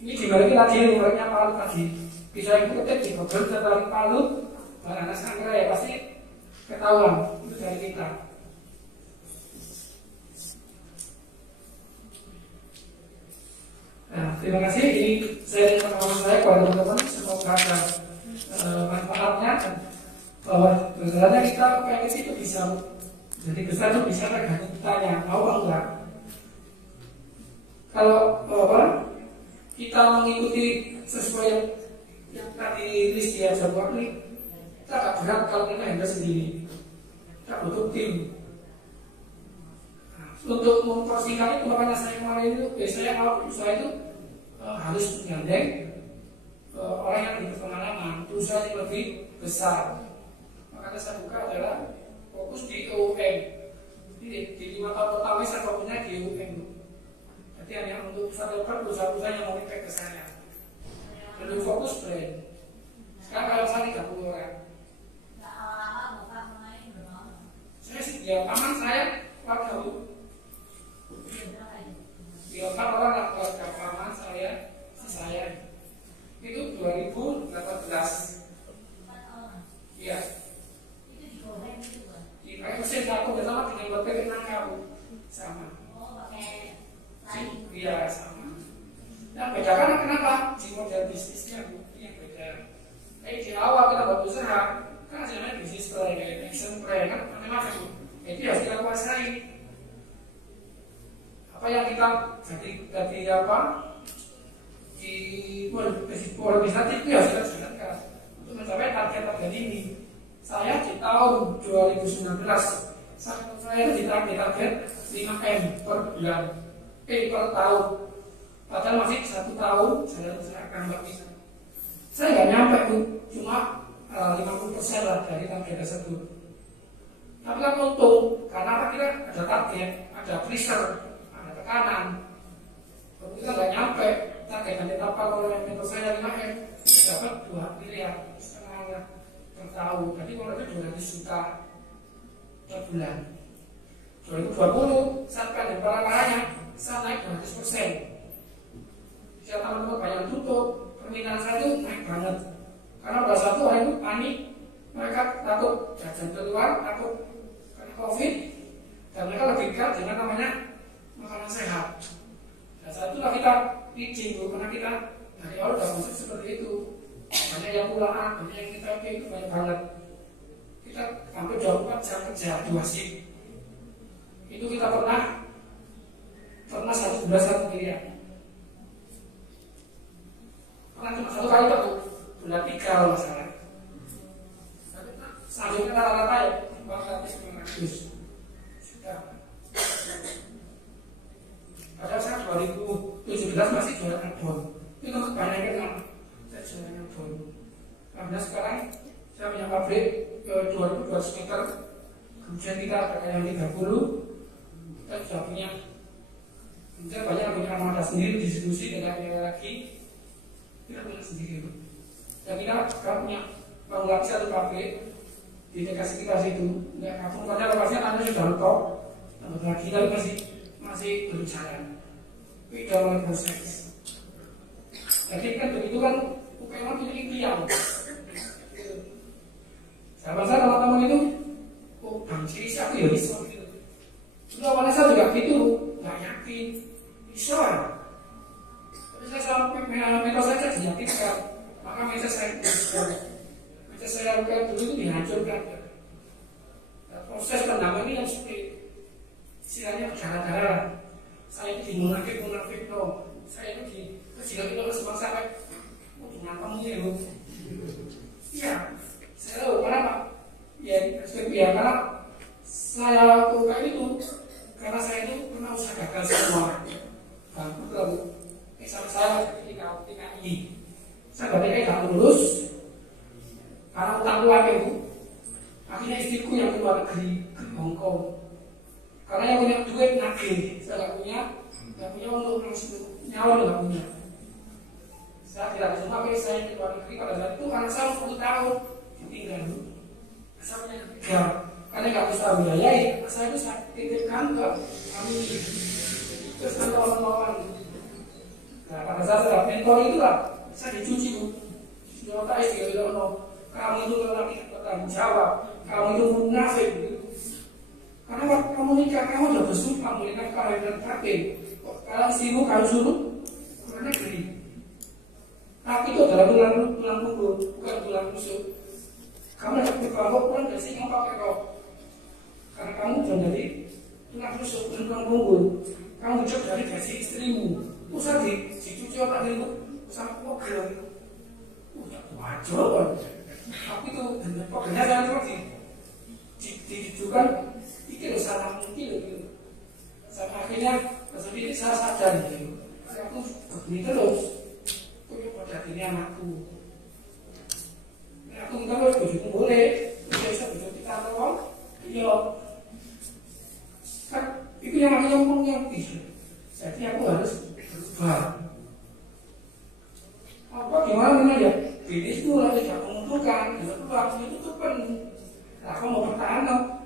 Ini dimiliki tadi nomornya Palu tadi. Bisa ibu ketik di Google tentang Palu, Banana Sanggra ya pasti ketahuan itu dari kita. Nah, terima kasih. Ini saya pengalaman saya kepada teman-teman. Semoga ada manfaatnya dan bahwa sebenarnya kita pengen itu bisa jadi besar itu bisa tergantung kitanya mau atau enggak. Kalau kita mengikuti sesuai yang tadi list ya jadwal ini, kita agak berat kalau kita handle sendiri. Kita butuh tim. Nah, untuk mempersingkat itu makanya saya kemarin itu biasanya kalau usaha itu harus menggandeng orang yang berpengalaman, usaha yang lebih besar. Makanya saya buka adalah fokus di UUM. Jadi di 5 tahun pertama saya fokusnya di UUM. Jadi hanya untuk usaha-usaha yang mau impact ke saya. Lebih fokus brand. Sekarang kalau saya 30 orang. Saya sih ya aman saya warga di otak orang warga paman saya itu 2018. Iya. Di mesin aku bersama dengan berbagai nangkau sama. Iya sama. Yang bedakan kenapa? Di model bisnisnya yang beda. Di awal kita buat usaha kan hasilnya bisnis plan, action plan kan macam-macam. Itu harus kita kuasai. Apa yang kita jadi apa di administratif itu harus kita jalankan untuk mencapai target ini. Saya di tahun 2019 saya itu target 5M per bulan, per tahun. Padahal masih 1 tahun saya akan nggak bisa. Saya nggak nyampe tuh, cuma 50% lah dari target tersebut. Tapi kan untung karena kita ada target, ada pressure, ada tekanan. Kalau kita nggak nyampe target apa kalau yang mentor saya 5M dapat 2,5 miliar per tahun. Jadi kalau itu 200 juta per bulan. 2020 saat pandemi parah-parahnya saya naik 200%. Setiap teman-teman banyak tutup, permintaan saya itu naik banget. Karena pada satu orang itu panik, mereka takut jajan keluar, takut karena COVID, dan mereka lebih dekat dengan namanya makanan sehat. Dan saat itulah kita pitching, karena kita dari awal sudah konsep seperti itu. Banyak yang pulaan, banyak yang kita itu banyak banget. Kita hampir 24 jam kerja 2 shift. Itu kita pernah 1 bulan 1 miliar. Pernah cuma 1 kali waktu bulan 3 kalau masalah. Selanjutnya rata-rata ya 400-500 sudah. Padahal saya 2017 masih jualan karbon. Itu kebanyakan kan. Saya jalan yang baru. Karena sekarang saya punya pabrik 2.200 meter, kemudian kita ada yang 30, kita sudah punya, kemudian banyak punya armada sendiri, distribusi dengan yang lagi kita punya sendiri. Dan kita punya bangun lagi satu pabrik di dekat sekitar situ. Nggak kampung karena lokasinya tanah sudah letok, tambah lagi tapi masih belum jalan. Itu dalam proses. Jadi kan begitu kan UPM punya impian. Zaman saya teman-teman itu, oh Bang Ciri siapa ya bisa gitu. Dulu awalnya saya juga gitu, nggak yakin bisa. Tapi saya sampai mental saya diyakinkan, maka meja saya lakukan dulu itu dihancurkan. Nah, proses pendampingan ini yang sulit, istilahnya berdarah-darah. Saya itu munafik no, saya itu kecil itu semua sampai ngapain ini loh. Iya, saya tahu kenapa. Ya, karena saya lakukan itu karena saya itu pernah usaha gagal semua. Bangkrut lalu, misalnya saya ketika ini, saya berarti nggak lulus karena utang keluarga itu. Akhirnya istriku yang keluar negeri ke Hongkong. Karena yang punya duit nagih, saya nggak punya untuk nyawa nggak punya. Saya tidak bisa pakai saya di luar negeri pada saat itu karena saya 10 tahun ditinggal dulu. Saya punya ketiga, karena nggak bisa biayai, saya itu saya titipkan ke kami. Terus kan kawan-kawan. Nah pada saat saya mentor itu lah, saya dicuci bu. Jawab istri kamu itu lelaki bertanggung jawab, kamu itu munafik. Karena waktu kamu nikah, kamu sudah bersumpah menikah kawin dan kawin. Kalau istrimu kamu suruh ke negeri. Tapi itu adalah tulang punggung, bukan tulang rusuk. Kamu harus berkelompok pulang dari sini pakai rok. Karena kamu sudah dari tulang rusuk dan tulang punggung. Kamu jauh dari gaji istrimu. Usah dicuci otak dirimu sama pogel. Tak wajar. Tapi itu pogelnya jangan seperti ditujukan. Ini loh salah mungkin loh. Sampai akhirnya sendiri saya sadar gitu. Aku begini terus. Aku pada akhirnya anakku. Aku minta kalau bujuku boleh. Bisa bujuk kita tolong. Iya. Kan itu yang namanya ngomong yang bisa. Jadi aku harus berubah. Apa gimana ya? Bisnisku lagi tidak menguntungkan. Itu aku itu penuh. Aku mau bertahan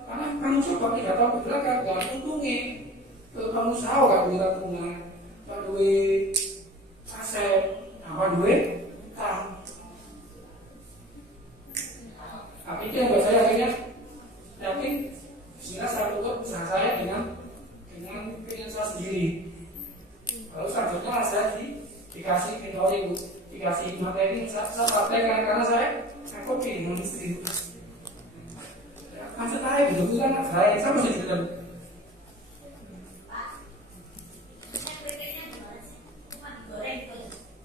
karena kamu coba tidak tahu ke belakang, gak untungnya. Kalau kamu tahu gak bisa bunga, gak duit aset, apa duit utang. Tapi itu yang buat saya akhirnya yakin, sehingga saya tutup usaha saya dengan pengen saya sendiri. Lalu selanjutnya saya dikasih mentoring, dikasih materi, saya praktekkan karena saya kopi dengan istri. Maksud saya betul kan saya masih di dalam.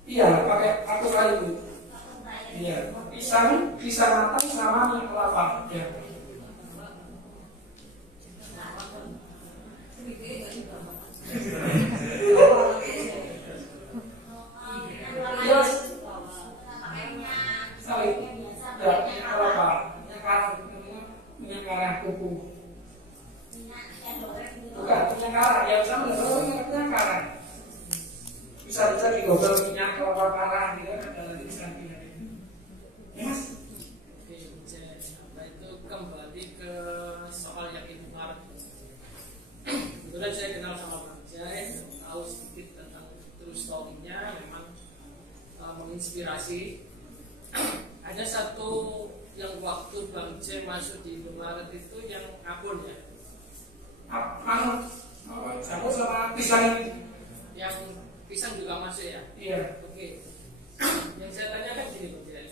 Iya, pakai aku kayu itu. Iya, pisang matang sama minyak kelapa. Ya. Iya, sawit. Ya, minyak kelapa. Minyak merah kuku. Bukan minyak merah, ya sama minyak merah. Bisa digobel minyak kelapa parah gitu kan ada lagi bisa pilih. Ya mas. Oke, nah itu kembali ke soal yang itu kemarin. Kebetulan saya kenal sama Bang Jai, tahu sedikit tentang true story-nya, memang menginspirasi. Ada satu yang waktu Bang Jai masuk di Indomaret itu yang abon ya. Jamu sama pisang. Yang pisang juga masuk ya? Iya. Oke. Yang saya tanyakan gini Bang Jai.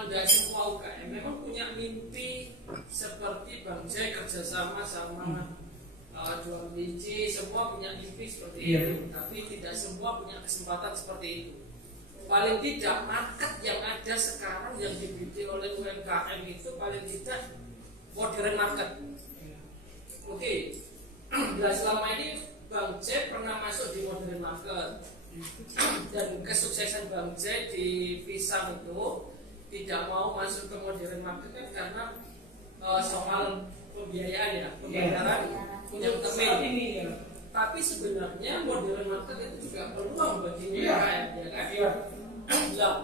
Tidak semua UKM memang punya mimpi seperti Bang Jai kerjasama sama jual biji, semua punya mimpi seperti itu, tapi tidak semua punya kesempatan seperti itu. Paling tidak market yang ada sekarang yang dibidik oleh UMKM itu paling tidak modern market. Oke. Nah selama ini Bang Jai pernah masuk di modern market, Dan kesuksesan Bang J di Pisang itu tidak mau masuk ke modern market kan karena soal pembiayaan ya, pembayaran punya Saat temen. ini ya. Tapi sebenarnya modern market itu juga peluang bagi UMKM, ya kan? Iya. Nah,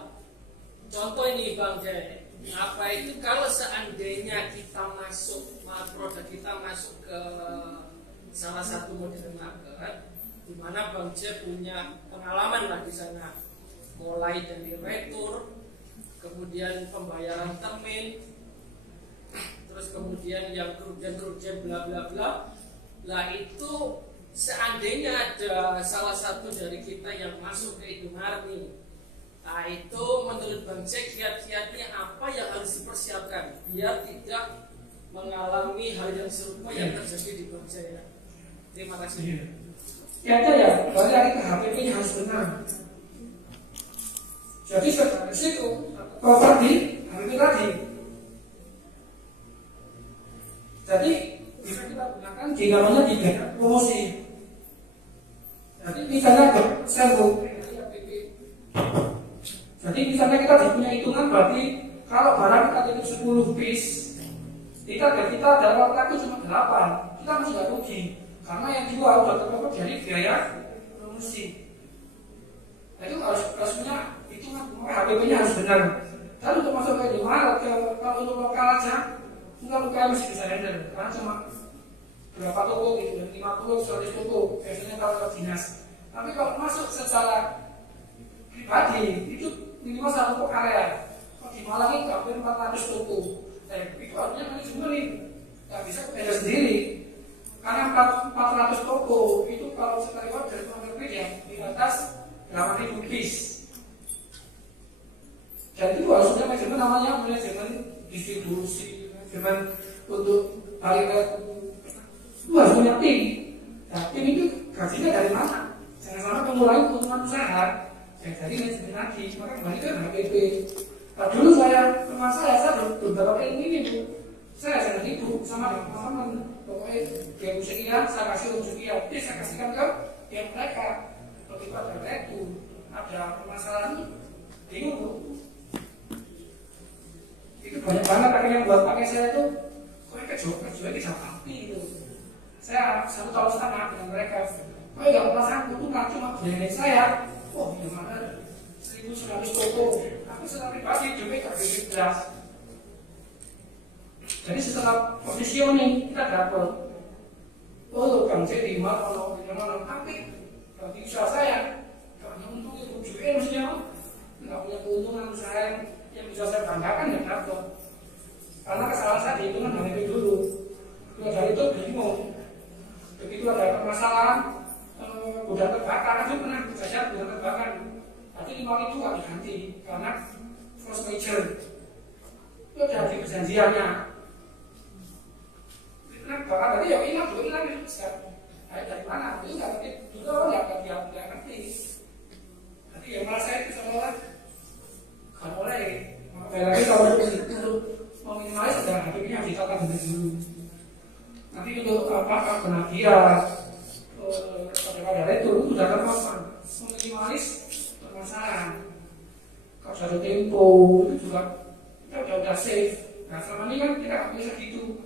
contoh ini Bang J, apa itu kalau seandainya kita masuk, produk kita masuk ke salah satu modern market, di mana Bang J punya pengalaman lah di sana, mulai dari retur, kemudian pembayaran termin, terus kemudian yang kerugian bla bla bla. Lah itu seandainya ada salah satu dari kita yang masuk ke Indomarni, nah itu menurut Bang J kiat-kiatnya apa yang harus dipersiapkan biar tidak mengalami hal yang serupa yang terjadi di Bang J ya. Terima kasih. Ya ada ya, berarti kita HPP-nya harus benar. Jadi sekarang itu cover di HPP tadi. Jadi bisa kita gunakan di namanya di promosi. Jadi misalnya servo. Jadi misalnya kita punya hitungan berarti kalau barang kita tutup 10 piece, kita dapat laku cuma 8, kita masih nggak rugi karena yang jual udah tercover dari biaya promosi. Nah, itu harus punya hitungan, HPP-nya harus benar. Dan untuk masuk ke luar, kalau untuk lokal aja, enggak lokal masih bisa handle karena cuma berapa toko gitu, 50, 100 toko biasanya kalau ke dinas. Tapi kalau masuk secara pribadi itu minimal 1 toko area. Kalau di Malang itu hampir 400 toko. Itu artinya manajemen ini nggak bisa kerja sendiri karena 400 toko itu kalau sekali order dari ya di atas 8.000 piece. Dan itu harus punya manajemen namanya manajemen distribusi, manajemen untuk balik ke itu harus punya tim. Nah, tim itu gajinya dari mana? Jangan sampai mengurangi keuntungan usaha. Jadi manajemen lagi, maka kembali ke HPP. Nah, dulu teman saya belum dapat ilmu ini Bu. Saya sangat ibu sama teman-teman. Pokoknya dia sekian, saya kasih sekian. Jadi saya kasihkan ke yang mereka. Begitu ada itu, ada permasalahan, bingung Bu. Itu banyak banget akhirnya buat pakai saya itu kok kejual api itu. Saya 1,5 tahun dengan mereka. Kok nggak pernah sanggup tuh cuma biayain saya. Oh gimana? 1.900 toko. Tapi setelah pribadi juga gak jelas. Jadi setelah positioning kita dapat oh Bang J di mana tapi bagi usaha saya gak punya untung itu juga maksudnya gak punya keuntungan usaha yang bisa saya banggakan ya dapat. Karena kesalahan saya dihitungan dari itu dulu. Dari itu bingung. Begitu ada permasalahan udah terbakar, itu pernah kejadian udah terbakar. Tapi 5.000 gak diganti karena force major. Itu ada di perjanjiannya. Nah, bakal tadi ya hilang itu sekarang. Dari mana? Itu nggak ngerti. Dulu orang nggak ngerti. Jadi ya malah saya bisa malah nggak boleh. Lagi kalau itu mau minimalis sudah HPP-nya ditakan dulu. Nanti untuk apa penagihan pada itu sudah terpapar. Meminimalis permasalahan. Kalau sudah tempo itu juga kita udah safe. Nah selama ini kan kita nggak bisa gitu.